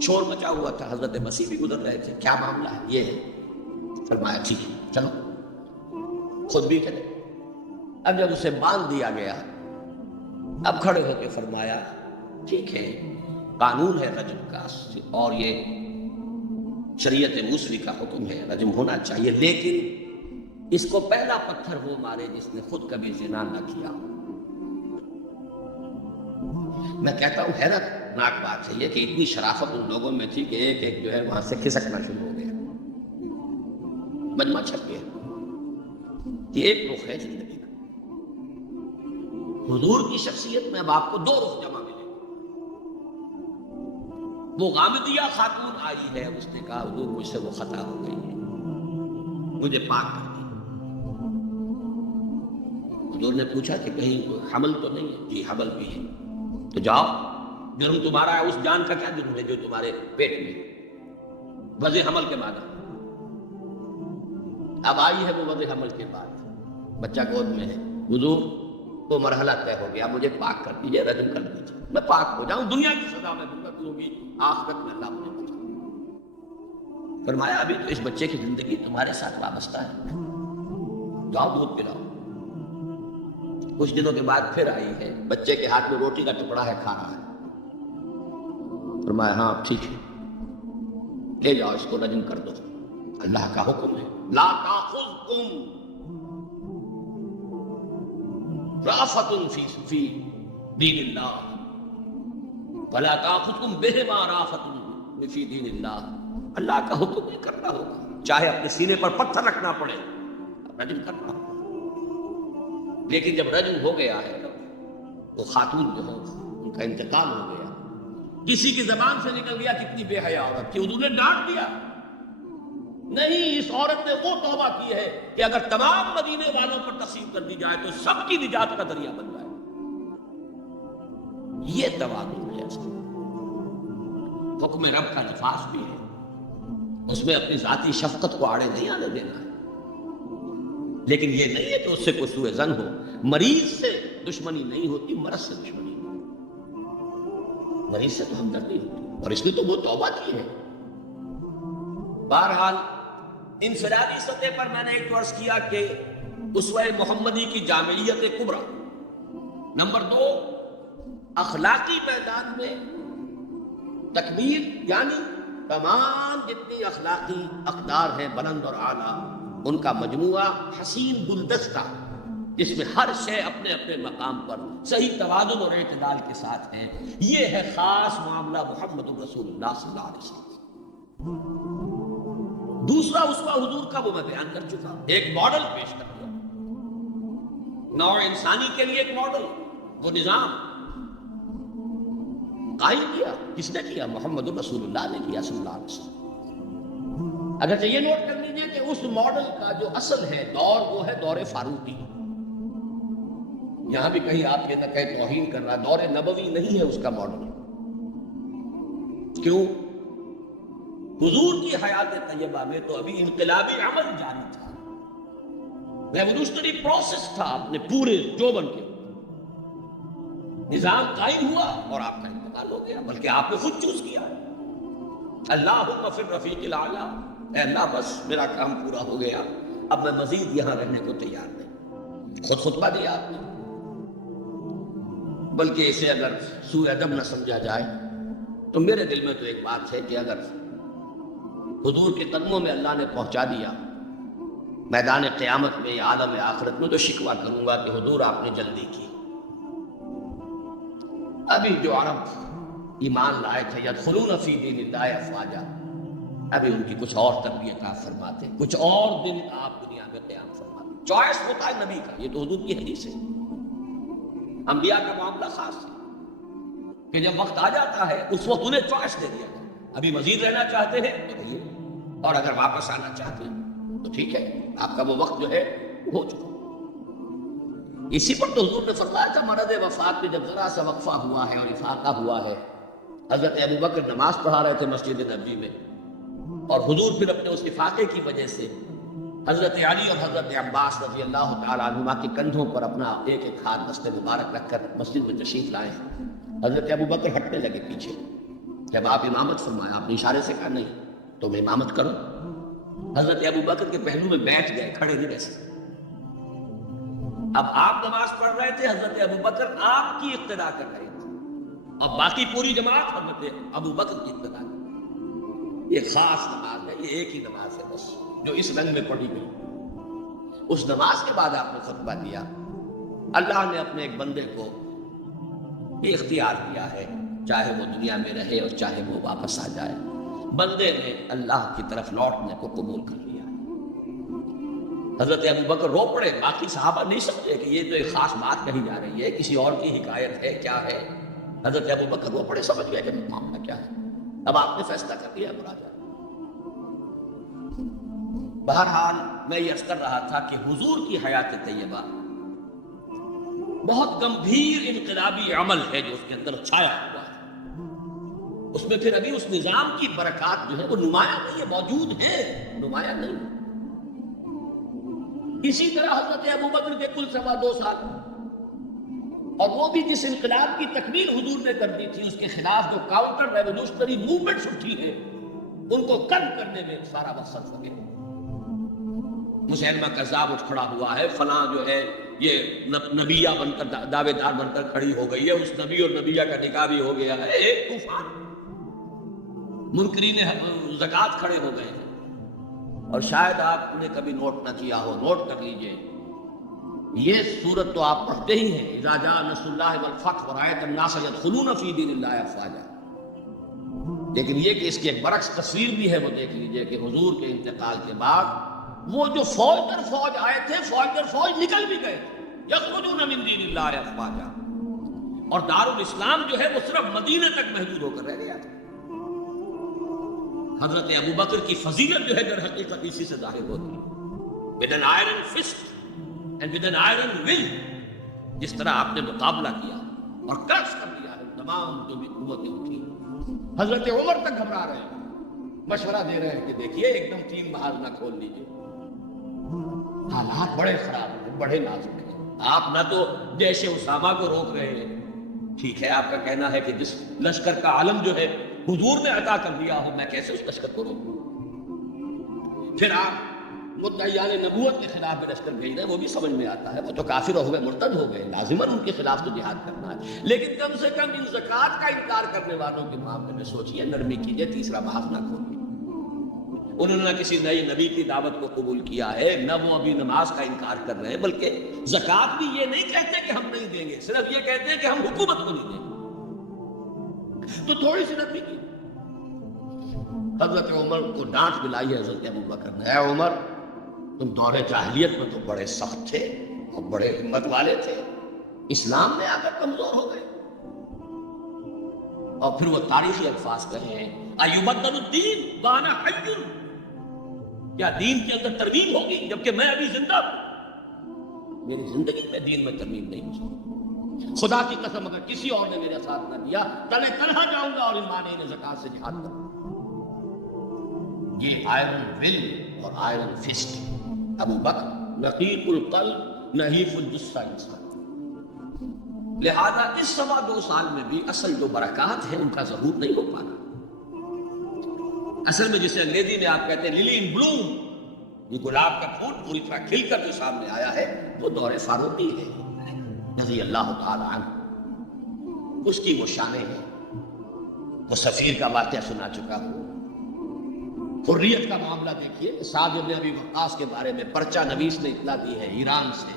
شور مچا ہوا تھا، حضرت مسیح بھی گزر رہے تھے، کیا معاملہ ہے؟ یہ ہے۔ فرمایا ٹھیک ہے چلو، خود بھی چلے۔ اب جب اسے باندھ دیا گیا، اب کھڑے ہو کے فرمایا ٹھیک ہے قانون ہے رجم کا اور یہ شریعت موسوی کا حکم ہے، رجم ہونا چاہیے، لیکن اس کو پہلا پتھر وہ مارے جس نے خود کبھی زنا نہ کیا۔ میں کہتا ہوں حیرت ناک بات ہے یہ کہ اتنی شرافت ان لوگوں میں تھی کہ ایک ایک جو ہے وہاں سے کھسکنا شروع ہو گیا، مجمع چھپ گیا۔ یہ ایک رخ ہے زندگی کا۔ حضور کی شخصیت میں اب آپ کو 2 رخ جمع ملے۔ وہ غامدیہ خاتون آئی ہے، اس نے کہا حضور مجھ سے وہ خطا ہو گئی ہے، مجھے پاک کر دی۔ حضور نے پوچھا کہ کہیں کوئی حمل تو نہیں ہے؟ جی حمل بھی ہے۔ تو جاؤ، جرم تمہارا ہے، اس جان کا کیا جرم ہے جو تمہارے پیٹ میں؟ وضع حمل کے بعد اب آئی ہے وہ وضع حمل کے بعد، بچہ گود میں ہے۔ حضور وہ مرحلہ طے ہو گیا، مجھے پاک کر دیجیے، رجم کر دیجیے، میں پاک ہو جاؤں، دنیا کی سزا میں دوں گی، آخرت میں اللہ مجھے بچا۔ فرمایا ابھی تو اس بچے کی زندگی تمہارے ساتھ وابستہ ہے، جاؤ دودھ پلاؤ۔ کچھ دنوں کے بعد پھر آئی ہے، بچے کے ہاتھ میں روٹی کا ٹکڑا ہے، کھا رہا ہے۔ فرمایا ہاں ٹھیک ہے، لے جاؤ اس کو رجم کر دو، اللہ کا حکم ہے، لا تاخذکم رافت فی دین اللہ ولا تاخذکم بہما رافت فی دین اللہ۔ اللہ کا حکم ہے، کرنا ہوگا، چاہے اپنے سینے پر پتھر رکھنا پڑے، رجم کرنا ہوگا۔ لیکن جب رجم ہو گیا ہے، وہ خاتون جو ہے ان کا انتقال ہو گیا، کسی کی زبان سے نکل گیا کتنی بے حیا عورت تھی، حضور نے ڈانٹ دیا، نہیں، اس عورت نے وہ توبہ کی ہے کہ اگر تمام مدینے والوں پر تقسیم کر دی جائے تو سب کی نجات کا ذریعہ بن جائے۔ یہ تواضع ہے اصل۔ حکم رب کا نفاذ بھی ہے، اس میں اپنی ذاتی شفقت کو آڑے نہیں آنے دینا ہے، لیکن یہ نہیں ہے کہ اس سے کوئی سوء ظن ہو۔ مریض سے دشمنی نہیں ہوتی، مرض سے دشمنی ہوتی، مریض سے تو ہمدردی ہوتی، اور اس نے تو وہ توبہ کی ہے۔ بہرحال انفرادی سطح پر میں نے ایک عرض کیا کہ اسوہ محمدی کی جامعیت کبریٰ۔ نمبر 2، اخلاقی میدان میں تکمیل، یعنی تمام جتنی اخلاقی اقدار ہیں بلند اور اعلیٰ، ان کا مجموعہ حسین گلدستہ، جس میں ہر شے اپنے اپنے مقام پر صحیح توازن اور اعتدال کے ساتھ ہے۔ یہ ہے خاص معاملہ محمد رسول اللہ صلی اللہ علیہ وسلم۔ دوسرا اسوہ حضور کا وہ میں بیان کر چکا، ایک ماڈل پیش کر دیا، نوع انسانی کے لیے ایک ماڈل، وہ نظام قائم کیا۔ کس نے کیا؟ محمد رسول اللہ نے کیا صلی اللہ علیہ وسلم۔ اگرچہ یہ نوٹ کر لیجیے کہ اس ماڈل کا جو اصل ہے دور، وہ ہے دور فاروقی۔ یہاں بھی کہیں آپ یہ نہ کہیں توہین کر رہا، دور نبوی نہیں ہے اس کا ماڈل۔ کیوں؟ حضور کی حیات طیبہ میں تو ابھی انقلابی عمل جاری تھا، ریولوشنری پروسیس تھا، اپنے پورے جوبن کے نظام قائم ہوا اور آپ کا انتقال ہو گیا، بلکہ آپ نے خود چوز کیا۔ اللہم فی الرفیق الاعلیٰ، اے اللہ بس میرا کام پورا ہو گیا، اب میں مزید یہاں رہنے کو تیار نہیں۔ خود خطبہ دیا آپ نے، بلکہ اسے اگر سوء ادب نہ سمجھا جائے تو میرے دل میں تو ایک بات ہے کہ اگر حضور کے قدموں میں اللہ نے پہنچا دیا میدان قیامت میں یا عالم آخرت میں، تو شکوہ کروں گا کہ حضور آپ نے جلدی کی۔ ابھی جو عرب ایمان لائے تھے یدخلون فی دین اللہ افواجا، ابھی ان کی کچھ اور تربیت آپ فرماتے، کچھ اور دن آپ دنیا میں قیام فرماتے۔ چوائس ہوتا ہے نبی کا، یہ تو حضور کی حدیث ہے۔ انبیاء کا معاملہ خاص ہے کہ جب وقت آ جاتا ہے اس وقت انہیں چوائس دے دیا جائے، ابھی مزید رہنا چاہتے ہیں تو رہیے، اور اگر واپس آنا چاہتے ہیں تو ٹھیک ہے، آپ کا وہ وقت جو ہے ہو چکا۔ اسی پر تو حضور نے فرمایا تھا مرض وفات میں جب ذرا سا وقفہ ہوا ہے اور افاقہ ہوا ہے، حضرت ابوبکر نماز پڑھا رہے تھے مسجد نبوی میں، اور حضور پھر اپنے اس افاقے کی وجہ سے حضرت علی اور حضرت عباس رضی اللہ تعالیٰ عنہما کے کندھوں پر اپنا ایک ایک ہاتھ دست مبارک رکھ کر مسجد میں تشریف لائے ہیں۔ حضرت ابوبکر ہٹنے لگے پیچھے، جب آپ امامت فرمایا آپ نے اشارے سے کہا نہیں تو میں امامت کروں۔ حضرت ابوبکر کے پہلو میں بیٹھ گئے، کھڑے نہیں رہ سکتے۔ اب آپ نماز پڑھ رہے تھے، حضرت ابوبکر آپ کی اقتدا کر رہے تھے، اور باقی پوری جماعت حضرت ابوبکر کی اقتدا کر رہی ہے۔ یہ خاص نماز ہے، یہ ایک ہی نماز ہے بس جو اس رنگ میں پڑھی گئی۔ اس نماز کے بعد آپ نے خطبہ دیا۔ اللہ نے اپنے ایک بندے کو یہ اختیار دیا ہے، چاہے وہ دنیا میں رہے اور چاہے وہ واپس آ جائے، بندے نے اللہ کی طرف لوٹنے کو قبول کر لیا۔ حضرت ابوبکر رو پڑے، باقی صحابہ نہیں سمجھے کہ یہ تو ایک خاص بات کہی جا رہی ہے، کسی اور کی حکایت ہے، کیا ہے۔ حضرت ابوبکر رو پڑے، سمجھ گئے کہ معاملہ کیا ہے، اب آپ نے فیصلہ کر لیا، مراجعہ۔ بہرحال میں یہ عرض کر رہا تھا کہ حضور کی حیات طیبہ بہت گمبھیر انقلابی عمل ہے جو اس کے اندر چھایا ہوا ہے، اس میں پھر ابھی اس نظام کی برکات جو ہے وہ نمایاں نہیں ہے، موجود ہے، نمایاں نہیں۔ اسی طرح حضرت ابوبکر کے کل 2.25 سال، اور وہ بھی جس انقلاب کی تکمیل حضور نے کر دی تھی، اس کے خلاف جو کاؤنٹر ریولوشنری موومنٹس اٹھی ہے ان کو کم کرنے میں سارا وقت صرف ہو گیا۔ مسلمہ کذاب اٹھ کھڑا ہوا ہے، فلاں جو ہے یہ نبیہ بن کر دعوے دار بن کر کھڑی ہو گئی ہے، اس نبی اور نبیہ کا نکاح بھی ہو گیا ہے، ایک طوفان۔ منکرین زکوٰۃ کھڑے ہو گئے ہیں، اور شاید آپ نے کبھی نوٹ نہ کیا ہو، نوٹ کر لیجئے، یہ سورت تو آپ پڑھتے ہی ہیں، اذا جاء نصر اللہ والفتح ورأیت الناس یدخلون فی دین اللہ افواجا، لیکن یہ کہ اس کی ایک برعکس تصویر بھی ہے، وہ دیکھ لیجئے کہ حضور کے انتقال کے بعد وہ جو فوج در فوج آئے تھے، فوج در فوج نکل بھی گئے، یخرجون من دین اللہ افواجا۔ اور دارالاسلام جو ہے وہ صرف مدینے تک محدود ہو کر رہ گیا تھا. حضرت ابوبکر کی فضیلت جو ہے در حقیقت اسی سے ظاہر ہوتی ہے. with an iron fist and with an iron will, جس طرح آپ نے مقابلہ کیا اور کرس کر دیا ہے تمام جو بھی قوتیں اٹھی. حضرت عمر تک گھبرا رہے ہیں, مشورہ دے رہے ہیں کہ دیکھیے ایک دم تین محاذ نہ کھول لیجیے, حالات بڑے خراب ہیں, بڑے نازک ہیں. آپ نہ تو جیش اسامہ کو روک رہے ہیں, ٹھیک ہے آپ کا کہنا ہے کہ جس لشکر کا عالم جو ہے حضور نے عطا کر دیا ہو, میں کیسے اس لشکر کو روکوں. پھر آپ مدعیان نبوت کے خلاف بھی لشکر بھیج رہے ہیں, وہ بھی سمجھ میں آتا ہے, وہ تو کافر ہو گئے, مرتد ہو گئے, لازماً ان کے خلاف تو جہاد کرنا ہے, لیکن کم سے کم ان زکوٰۃ کا انکار کرنے والوں کے معاملے میں سوچیے, نرمی کیجیے, تیسرا محاذ نہ کھولیں. انہوں نے نہ کسی نئی نبی کی دعوت کو قبول کیا ہے, نہ وہ ابھی نماز کا انکار کر رہے ہیں, بلکہ زکوٰۃ بھی یہ نہیں کہتے کہ ہم نہیں دیں گے, صرف یہ کہتے ہیں کہ ہم حکومت کو نہیں دیں گے. تو تھوڑی سی نرمی کی. حضرت عمر کو ڈانٹ دلائی ہے حضرت ابوبکر نے, اے عمر تم دور جاہلیت میں تو بڑے سخت تھے اور بڑے ہمت والے تھے, اسلام میں آ کر کمزور ہو گئے. اور پھر وہ تاریخی الفاظ کہے ہیں, ایبدل الدین وانا حی, کیا دین کے اندر ترمیم ہوگی جبکہ میں ابھی زندہ ہوں؟ میری زندگی میں دین میں ترمیم نہیں ہو سکتی. خدا کی قسم اگر کسی اور نے میرا ساتھ نہ دیا تلے تنہا جاؤں گا اور ان مانع زکوٰۃ سے جہاد کروں. یہ آئرن ول اور آئرن فسٹ. ابو بکر نقیق القلب نحیف الجثہ انسان. لہذا اس 2.25 سال میں بھی اصل جو برکات ہے ان کا ظہور نہیں ہو پانا. اصل میں جسے انگریزی میں آپ کہتے ہیں للی ان بلوم, یہ گلاب کا پھول پوری طرح کھل کر جو سامنے آیا ہے وہ دور فاروقی ہے رضی اللہ تعالی عنہ. اس کی وہ شانیں ہیں. وہ سفیر کا واقعہ سنا چکا ہوں. حریت کا معاملہ دیکھیے, سعد بن ابی وقاص کے بارے میں پرچہ نویس نے اطلاع دی ہے ایران سے.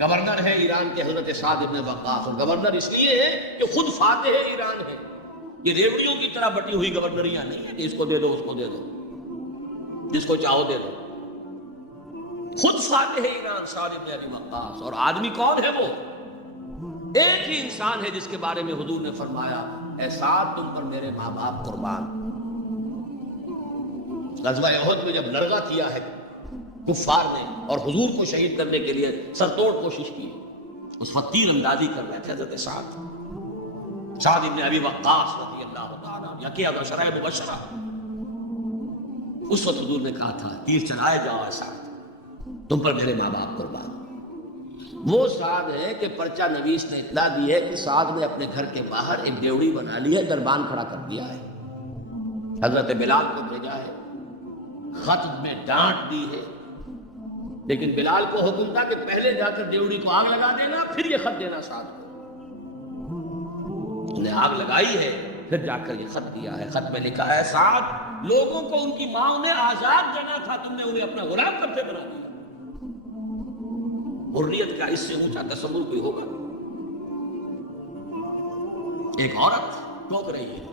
گورنر ہے ایران کے حضرت سعد بن وقاص, اور گورنر اس لیے ہے کہ خود فاتح ایران ہے. یہ ریوڑیوں کی طرح بٹی ہوئی گورنریاں نہیں ہیں کہ اس کو دے دو اس کو دے دو, جس کو چاہو دے دو. خود فاتح ایران سعد بن ابی وقاص. اور آدمی کون ہے وہ؟ ایک ہی انسان ہے جس کے بارے میں حضور نے فرمایا, اے سعد تم پر میرے ماں باپ قربان. غزوہ احد میں جب لڑزہ کیا ہے کفار نے اور حضور کو شہید کرنے کے لیے سرتوڑ کوشش کی, اس وقت تیر اندازی کر رہے تھے حضرت سعد ابن ابی وقاص رضی اللہ تعالیٰ یا کہ عشرہ مبشرہ. اس وقت حضور نے کہا تھا تیر چلائے جاؤ سعد, تم پر میرے ماں باپ قربان. وہ سعد ہے کہ پرچہ نویس نے اطلاع دی ہے کہ سعد نے اپنے گھر کے باہر ایک ڈیوڑی بنا لی ہے, دربان کھڑا کر دیا ہے, حضرت بلال کو بھیجا ہے, خط میں ڈانٹ دی ہے, لیکن بلال کو حکم تھا کہ پہلے جا کر ڈیوڑی کو آگ لگا دینا پھر یہ خط دینا سعد کو. انہیں آگ لگائی ہے پھر جا کر یہ خط دیا ہے. خط میں لکھا ہے سعد لوگوں کو ان کی ماں نے آزاد جانا تھا, تم نے انہیں اپنا غلام کب سے بنا دیا. حریت کا اس سے اونچا تصور کوئی ہوگا؟ ایک عورت ٹوک رہی ہے,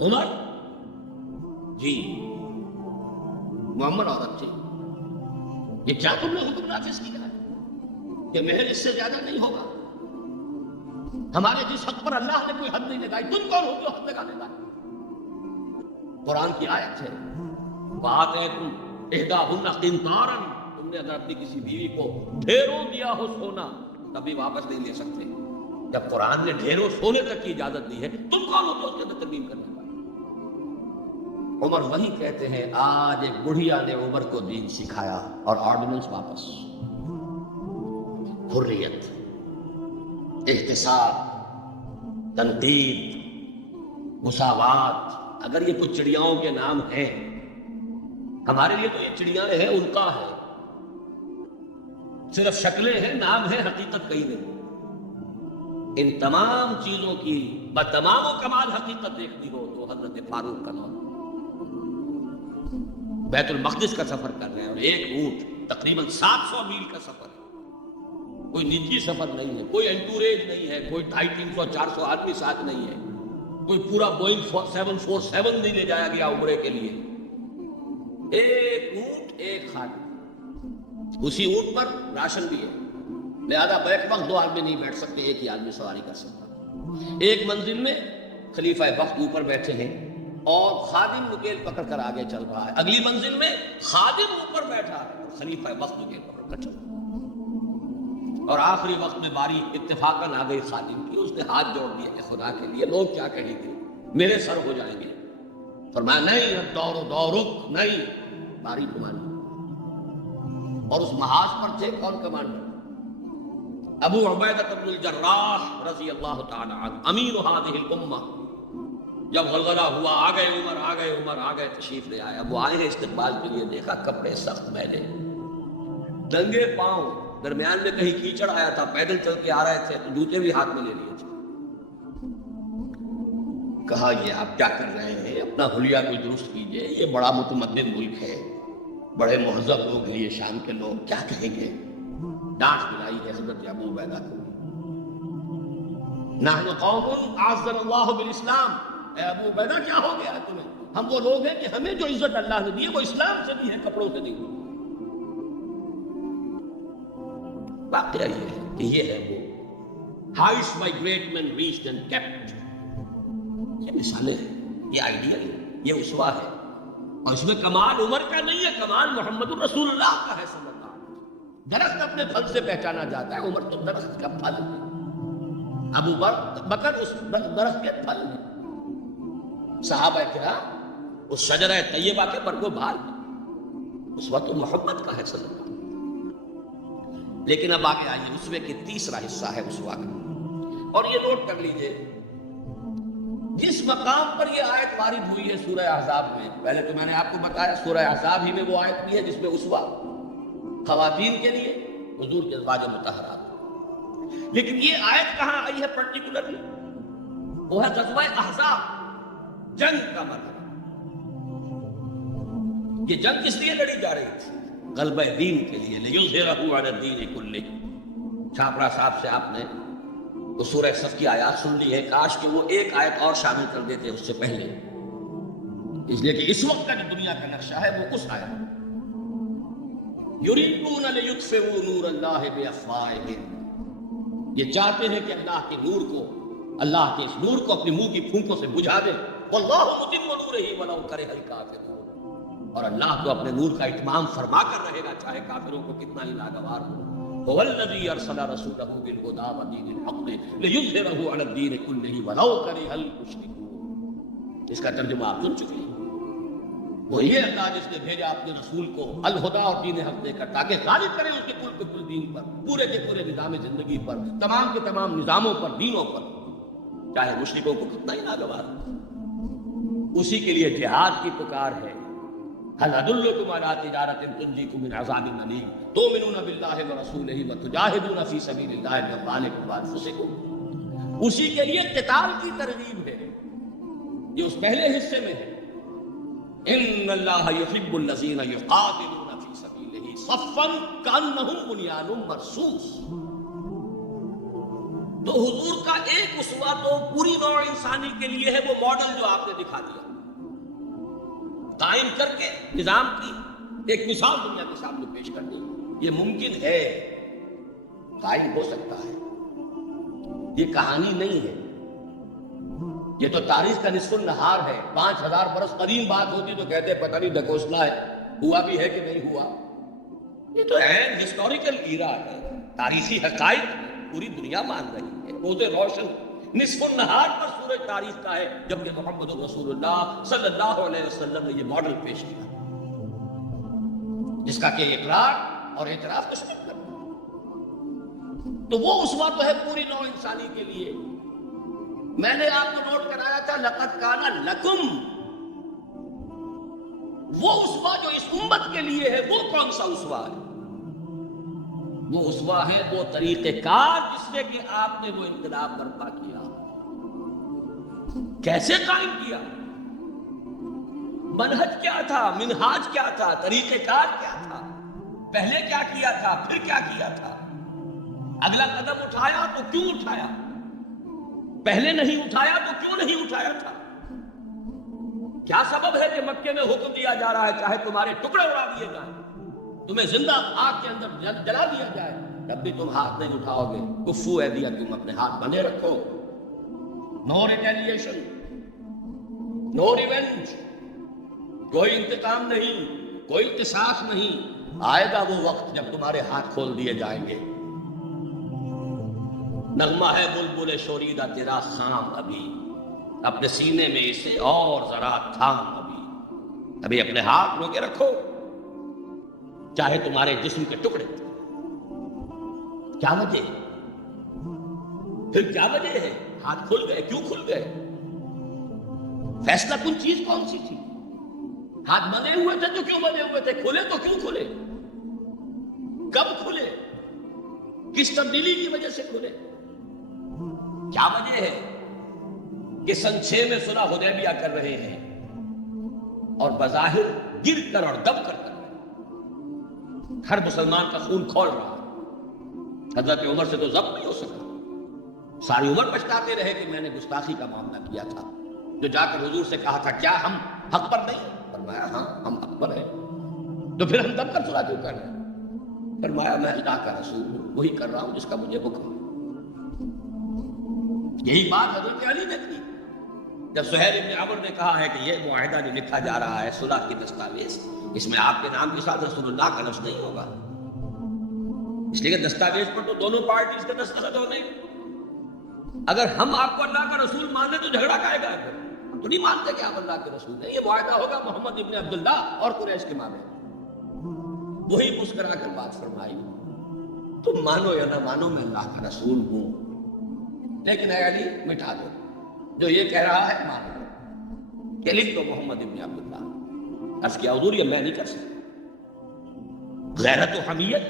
عمر جی, محمد عورت تھی, یہ کیا تم نے حکم نافذ کیا ہے کہ مہر اس سے زیادہ نہیں ہوگا؟ ہمارے جس حق پر اللہ نے کوئی حد نہیں لگائی, تم کون ہو جو حد لگانے کا؟ قرآن کی آیت ہے, وآتیکم احداہن قنطارا, تم نے اگر اپنی کسی بیوی کو ڈھیروں دیا ہو سونا تبھی واپس نہیں لے سکتے. جب قرآن نے ڈھیروں سونے تک کی اجازت دی ہے, تم کون ہو جو اس کے اندر ترمیم کرنے کا؟ عمر وہی کہتے ہیں, آج ایک بڑھیا نے عمر کو دین سکھایا اور آرڈیننس واپس. حریت, احتساب, تنقید, مساوات, اگر یہ کچھ چڑیاؤں کے نام ہیں, ہمارے لیے تو یہ چڑیاں ہیں, ان کا ہے, صرف شکلیں ہیں, نام ہے, حقیقت کہیں نہیں. ان تمام چیزوں کی بتمام و کمال حقیقت دیکھتی ہو تو حضرت فاروق کا نام. بیت المقدس کا سفر کر رہے ہیں اور ایک اونٹ تقریباً 700 میل کا سفر ہے, کوئی نجی سفر نہیں ہے, کوئی انٹوریج نہیں ہے, کوئی 250-300-400 آدمی ساتھ نہیں ہے, کوئی پورا بوئنگ 747 نہیں لے جایا گیا عمرے کے لیے. ایک اونٹ ایک خادم, اسی اونٹ پر راشن بھی ہے, لہذا بیک وقت دو آدمی نہیں بیٹھ سکتے، ایک ہی آدمی سواری کر سکتا۔ ایک منزل میں خلیفہ وقت اوپر بیٹھے ہیں اور خادم نکیل پکڑ کر آگے چل رہا ہے، اگلی منزل میں خادم اوپر بیٹھا ہے اور خلیفہ وقت نکیل پکڑ کر چل رہا ہے، اور آخری وقت میں باری اتفاقاً آ گئی خادم کی، اس نے ہاتھ جوڑ دیا کہ خدا کے لیے لوگ کیا کہیں گے، میرے سر ہو جائیں گے۔ فرمایا نہیں، اب دورک نہیں، باری تمہاری۔ اور اس محاذ پر تھے کون کمانڈر؟ ابو عبیدہ بن الجراح رضی اللہ تعالی عنہ، امین هذه الامہ۔ جب غلغلہ ہوا، آ گئے عمر آ گئے، تشریف لے آئے۔ اب وہ آئے ہیں استقبال کے لیے، دیکھا کپڑے سخت میلے، ننگے پاؤں، درمیان میں کہیں کیچڑ آیا تھا، پیدل چل کے آ رہے تھے تو جوتے بھی ہاتھ میں لے لیے تھے۔ کہا یہ آپ کیا کر رہے ہیں، اپنا حلیہ کوئی درست کیجئے، یہ بڑا متمدن ملک ہے، بڑے مہذب لوگ ہیں یہ شام کے لوگ، کیا کہیں گے؟ ڈانٹ پلائی ہے حضرت ابو عبیدہ کو۔ نحن قوم اعزنا اللہ بالاسلام، اے ابو عبیدہ کیا ہو گیا تمہیں؟ ہم وہ لوگ ہیں کہ ہمیں جو عزت اللہ نے دی ہے وہ اسلام سے دی ہے، کپڑوں سے دی ہے۔ واقعہ یہ ہے کہ یہ ہے وہ heights by great men reached and kept۔ یہ مثالیں ہیں، یہ آئیڈیل ہے، یہ اسوہ ہے، اور اس میں کمال عمر کا نہیں ہے، کمال محمد الرسول اللہ کا ہے صلی اللہ علیہ وسلم۔ درخت اپنے پھل سے پہچانا جاتا ہے، عمر تو درخت کا پھل ہے، ابو بکر اس درخت کے پھل ہیں، صحابہ کرام اس شجرہ طیبہ کے برگ و بھال ہیں، اس وقت محمد کا ہے صلی اللہ علیہ وسلم۔ لیکن اب آگے آئیے، اسوے کی تیسرا حصہ ہے اسوہ کا، اور یہ نوٹ کر لیجئے، جس مقام پر یہ آیت وارد ہوئی ہے سورہ احزاب میں، پہلے تو میں نے آپ کو بتایا سورہ احزاب ہی میں وہ آیت بھی ہے جس میں اسوہ خواتین کے لیے، حضور کے ازواج مطہرات، لیکن یہ آیت کہاں آئی ہے پرٹیکولرلی؟ وہ ہے غزوہ احزاب، جنگ کا مرحلہ۔ یہ جنگ کس لیے لڑی جا رہی تھی؟ غلبہ دین کے لیے، لیظہرہ علی الدین کلہ۔ چھاپرا صاحب سے آپ نے وہ سورہ صف کی آیات سن لی ہے، کاش کہ وہ ایک آیت اور شامل کر دیتے اس سے پہلے، اس لیے کہ اس وقت کا جو دنیا کا نقشہ ہے وہ اس آیت یریدون لیطفئوا نور اللہ بافواہہم، یہ چاہتے ہیں کہ اللہ کے نور کو، اللہ کے اس نور کو اپنے منہ کی پھونکوں سے بجھا دیں، واللہ متم نورہ ولو کرہ الکافرون، اور اللہ تو اپنے نور کا اتمام فرما کر رہے گا چاہے کافروں کو کتنا ہی ناگوار ہو۔ هو الذی ارسل رسولہ بالہدی ودین الحق لیظہرہ علی الدین کلہ ولو کرہ المشرکون۔ اس کا ترجمہ آپ سن چکے ہیں، وہ یہ اللہ جس نے بھیجا اپنے رسول کو الہدی اور دین حق دے کر تاکہ غالب کرے اس کے کل کے کل دین پر، پورے کے پورے نظام زندگی پر، تمام کے تمام نظاموں پر، دینوں پر، چاہے مشرکوں کو کتنا ہی ناگوار ہو۔ اسی کے لیے جہاد کی پکار ہے، هل ادلکم علی تجارۃ تنجیکم من عذاب الیم تؤمنون باللہ ورسولہ وتجاہدون فی سبیل اللہ باموالکم وانفسکم۔ اسی کے لیے قتال کی ترغیب ہے، یہ اس پہلے حصے میں ہے، ان اللہ یحب الذین یقاتلون فی سبیلہ صفا کانہم بنیان مرصوص۔ تو حضور کا ایک اسوہ تو پوری نوع انسانی کے لیے ہے، وہ ماڈل جو آپ نے دکھا دیا، قائم کر کے نظام کی ایک مثال دنیا کے سامنے پیش کر دی۔ یہ ممکن ہے، قائم ہو سکتا ہے، یہ کہانی نہیں ہے، یہ تو تاریخ کا نصف النہار ہے۔ 5000 برس قدیم بات ہوتی تو کہتے پتہ نہیں ڈھکوسلا ہے، ہوا بھی ہے کہ نہیں ہوا۔ یہ تو عین ہسٹوریکل ایرا ہے، تاریخی حقائق پوری دنیا مان رہی ہے، روز روشن نصف النہار پر سورج تاریخ کا ہے، جبکہ محمد رسول اللہ صلی اللہ علیہ وسلم نے یہ ماڈل پیش کیا، جس کا کہ اقرار اور اعتراف کس نے کرنا۔ تو وہ اسوہ تو ہے پوری نوع انسانی کے لیے۔ میں نے آپ کو نوٹ کرایا تھا لقد کان لکم، وہ اسوہ جو اس امت کے لیے ہے وہ کون سا اسوہ ہے؟ وہ اسوہ ہے وہ طریقہ کار جس سے کہ آپ نے وہ انقلاب برپا کیا، کیسے قائم کیا، منہج کیا تھا، منہاج کیا تھا، طریقہ کار کیا تھا، پہلے کیا کیا تھا، پھر کیا کیا تھا، اگلا قدم اٹھایا تو کیوں اٹھایا، پہلے نہیں اٹھایا تو کیوں نہیں اٹھایا تھا، کیا سبب ہے کہ مکے میں حکم دیا جا رہا ہے چاہے تمہارے ٹکڑے اڑا دیے جائیں، تمہیں زندہ آگ کے اندر جلا دیا جائے، تب بھی تم ہاتھ نہیں اٹھاؤ گے. کفو ایدیا، تم اپنے ہاتھ بندھے رکھو. نو ریٹیلیشن، نو ریونج، کوئی انتقام نہیں، کوئی قصاص نہیں. آئے گا وہ وقت جب تمہارے ہاتھ کھول دیے جائیں گے. نغمہ ہے بلبل شوریدہ تیرا خام ابھی، اپنے سینے میں اسے اور ذرا تھام ابھی اپنے ہاتھ رو کے رکھو، چاہے تمہارے جسم کے ٹکڑے. کیا وجہ ہے؟ پھر کیا وجہ ہے؟ ہاتھ کھل گئے، کیوں کھل گئے؟ فیصلہ کن چیز کون سی تھی؟ ہاتھ بنے ہوئے تھے تو کیوں بنے ہوئے تھے؟ کھلے تو کیوں کھلے؟ کب کھلے؟ کس تبدیلی کی وجہ سے کھلے؟ کیا وجہ ہے کہ سن 6 میں صلح حدیبیہ کر رہے ہیں اور بظاہر گر کر اور دب کر رہے ہیں؟ ہر مسلمان کا خون کھول رہا ہے. حضرت عمر سے تو ضبط نہیں ہو سکا. ساری عمر پچھتاتے رہے کہ میں نے گستاخی کا معاملہ کیا تھا. جو جا کر حضور سے کہا تھا کیا ہم حق پر نہیں؟ فرمایا ہاں ہم حق پر ہیں. تو پھر ہم دب کر صلح کیوں کر رہے ہیں؟ فرمایا میں اللہ کا رسول ہوں، وہی کر رہا ہوں جس کا مجھے حکم ہے. یہی بات حضرت علی نے کی جب سہیل بن عمرو نے کہا ہے کہ یہ معاہدہ جو لکھا جا رہا ہے صلح کی دستاویز، اس میں آپ کے نام کے ساتھ رسول اللہ کا لفظ نہیں ہوگا، اس لیے کہ دستاویز پر تو دونوں پارٹیز کے دستخط ہونے. اگر ہم آپ کو اللہ کا رسول مان لیں تو جھگڑا کائے گا؟ ہم تو نہیں مانتے کہ آپ اللہ کے رسول ہیں. یہ معاہدہ ہوگا محمد ابن عبداللہ اور قریش کے مابین. وہی مسکرا کر بات فرمائی، تم مانو یا نہ مانو میں اللہ کا رسول ہوں، لیکن اے علی مٹا دو جو یہ کہہ رہا ہے، مان لو کہ لکھ دو محمد ابن عبداللہ. عرض کیا حضور یہ میں نہیں کر سکتا. غیرت و حمیت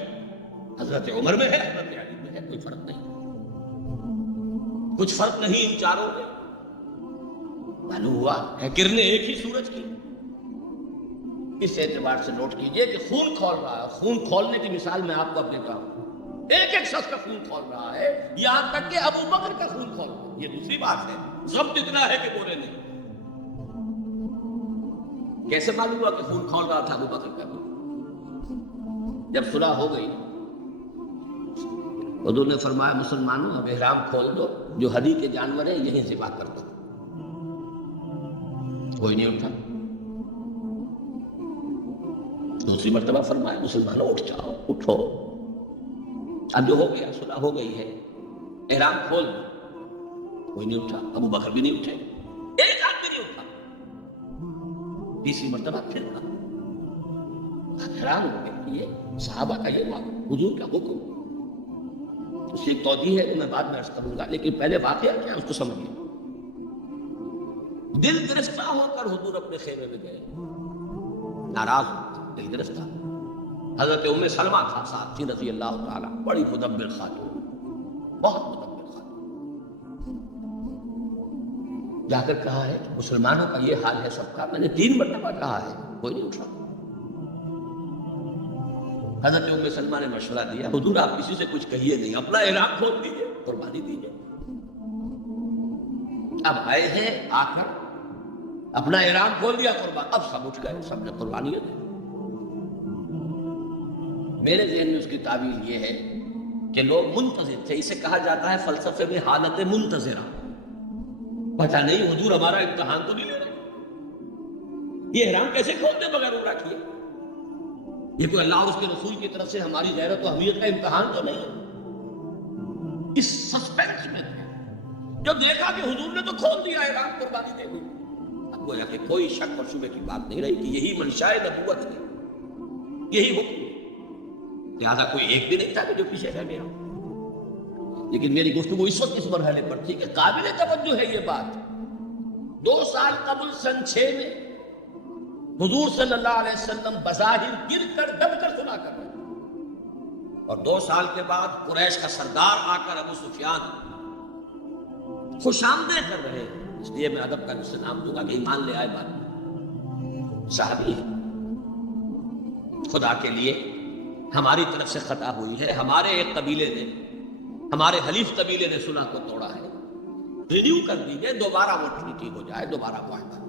حضرت عمر میں ہے، حضرت علی میں ہے، کوئی فرق نہیں، کچھ فرق نہیں ان چاروں میں. معلوم ہوا ہے کرنے ایک ہی سورج کی. اس اعتبار سے نوٹ کیجئے کہ خون کھول رہا ہے. خون کھولنے کی مثال میں آپ کو اپنے کہا، ایک ایک شخص کا خون کھول رہا ہے، یہاں تک کہ ابو بکر کا خون کھول رہا ہے. یہ دوسری بات ہے، ضبط اتنا ہے کہ بولے نہیں. کیسے معلوم ہوا کہ خون کھول رہا تھا ابو بکر کا بھی؟ جب صلح ہو گئی حضور نے فرمایا مسلمانوں اب احرام کھول دو، جو ہدی کے جانور ہیں یہیں ذبح کر دو. کوئی نہیں اٹھا. دوسری مرتبہ فرمایا مسلمانوں اٹھ جاؤ، اٹھو، اب جو ہو گیا صلح ہو گئی ہے، احرام کھول دو. کوئی نہیں اٹھا. ابو بکر بھی نہیں اٹھے، ایک آدمی نہیں اٹھا. تیسری مرتبہ پھر کہا. حیران ہو گئے یہ صحابہ کا یہ حضور کا حکم. اس کی ایک توضیح ہے کہ میں بعد میں عرض کروں گا، لیکن پہلے واقعہ کیا اس کو سمجھیے. دل گرفتہ ہو کر حضور اپنے خیمے میں گئے، ناراض دل گرفتہ. حضرت ام سلمہ تھا ساتھ تھی رضی اللہ تعالیٰ، بڑی مدبر خاتون، بہت مدبر خاتون. جا کر کہا ہے کہ مسلمانوں کا یہ حال ہے سب کا. میں نے 3 مرتبہ کہا ہے، کوئی نہیں اٹھا. حضرت ام سلمہ نے مشورہ دیا، حضور آپ کسی سے کچھ کہیے نہیں، اپنا احرام کھول دیجیے، قربانی دیجیے. اب آئے ہیں آ کر اپنا احرام کھول دیا، قربان. اب سب اٹھ گئے، سب نے قربانیاں دی. میرے ذہن میں اس کی تعبیر یہ ہے کہ لوگ منتظر تھے. اسے کہا جاتا ہے فلسفے میں حالت منتظرہ. پتہ نہیں حضور ہمارا امتحان تو نہیں لے رہے، یہ احرام کیسے کھولتے بغیر عمرہ کیے؟ یہ کوئی اللہ اور اس کے رسول کی طرف سے ہماری غیرت و حمیت کا امتحان تو نہیں ہے. اس سسپینس میں تھے. جب دیکھا کہ حضور نے تو کھول دیا احرام، قربانی دے دی، اب گویا کہ کوئی شک اور شبہ کی بات نہیں رہی کہ یہی منشاء نبوت ہے، یہی حکم ہے. لہٰذا کوئی ایک بھی نہیں تھا کہ جو پیچھے رہ گیا. لیکن میری گفتگو اس وقت اس مرحلے پر تھی کہ قابل توجہ ہے یہ بات. 2 سال قبل سن 6 میں حضور صلی اللہ علیہ وسلم بظاہر گر کر دب کر صلح کر رہے ہیں، اور 2 سال کے بعد قریش کا سردار آ کر ابو سفیان خوش آمدید کر رہے ہیں. اس لیے میں ادب کا جس سے نام دوں گا کہ ایمان لے آئے بات صحابی ہے. خدا کے لیے ہماری طرف سے خطا ہوئی ہے، ہمارے ایک قبیلے نے، ہمارے حلیف قبیلے نے صلح کو توڑا ہے. رینیو کر دیجیے، دوبارہ وہ ٹریٹی ہو جائے، دوبارہ معاہدہ.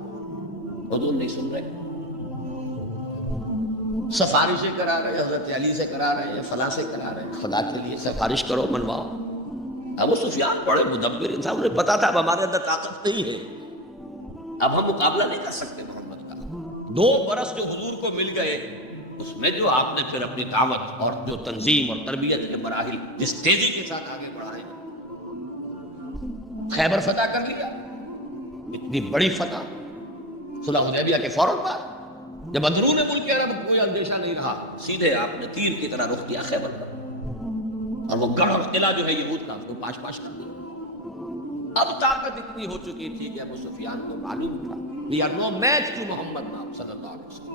حضور نہیں سن رہے. سفارشیں کرا رہے ہیں، حضرت علی سے کرا رہے ہیں، فلاں سے کرا رہے ہیں، خدا کے لیے سفارش کرو، منواؤ۔ ابو سفیان بڑے مدبر انسان، انہیں پتا تھا اب ہمارے اندر طاقت نہیں ہے، اب ہم مقابلہ نہیں کر سکتے محمد کا۔ 2 برس جو حضور کو مل گئے، اس میں جو آپ نے پھر اپنی دعوت اور جو تنظیم اور تربیت کے مراحل جس تیزی کے ساتھ آگے بڑھائے، خیبر فتح کر لیا، اتنی بڑی فتح، صلح حدیبیہ کے فوراً بعد جب اندرون ملک عرب کوئی اندیشہ نہیں رہا، سیدھے آپ نے تیر کی طرح رخ کیا خیبر پر، اور وہ گڑھ اور قلعہ جو ہے یہود کا، اس کو پاش پاش کر دیا۔ اب طاقت اتنی ہو چکی تھی کہ ابو سفیان کو معلوم تھا we are no match to محمد نام صلی اللہ علیہ وسلم۔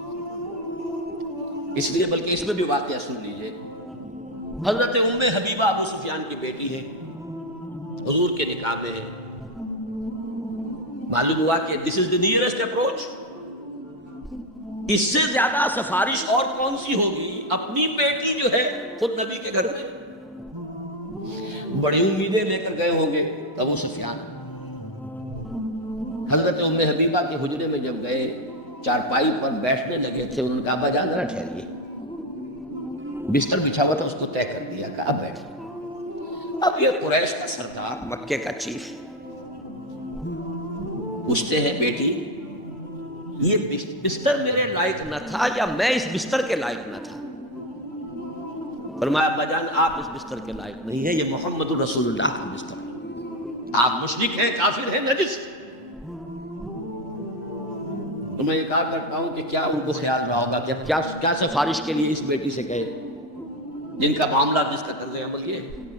اس لیے بلکہ اس میں بھی واقعہ سن لیجئے، حضرت ام حبیبہ ابو سفیان کی بیٹی ہے، حضور کے نکاح میں ہے، معلوم ہوا کہ this is the nearest approach، اس سے زیادہ سفارش اور کون سی ہوگی؟ اپنی بیٹی جو ہے خود نبی کے گھر میں، بڑی امیدیں لے کر گئے ہوں گے ابو سفیان۔ حضرت ام حبیبہ کے حجرے میں جب گئے، چارپائی پر بیٹھنے لگے تھے، انہوں نے کہا ابا جان ذرا ٹھہریے، بستر بچھا ہوا تھا اس کو طے کر دیا، کہا اب بیٹھیے۔ اب یہ قریش کا سردار، مکے کا چیف، پوچھتے ہیں بیٹی یہ بستر میرے لائق نہ تھا یا میں اس بستر کے لائق نہ تھا؟ فرمایا ابا جان آپ اس بستر کے لائق نہیں ہیں، یہ محمد رسول اللہ کا بستر ہے، آپ مشرک ہیں، کافر ہیں، نجس۔ تو میں یہ کہا کرتا ہوں کہ کیا ان کو خیال رہا ہوگا کہ اب کیا سفارش کے لیے اس بیٹی سے کہے جن کا معاملہ جس کا طرز عمل یہ ہے۔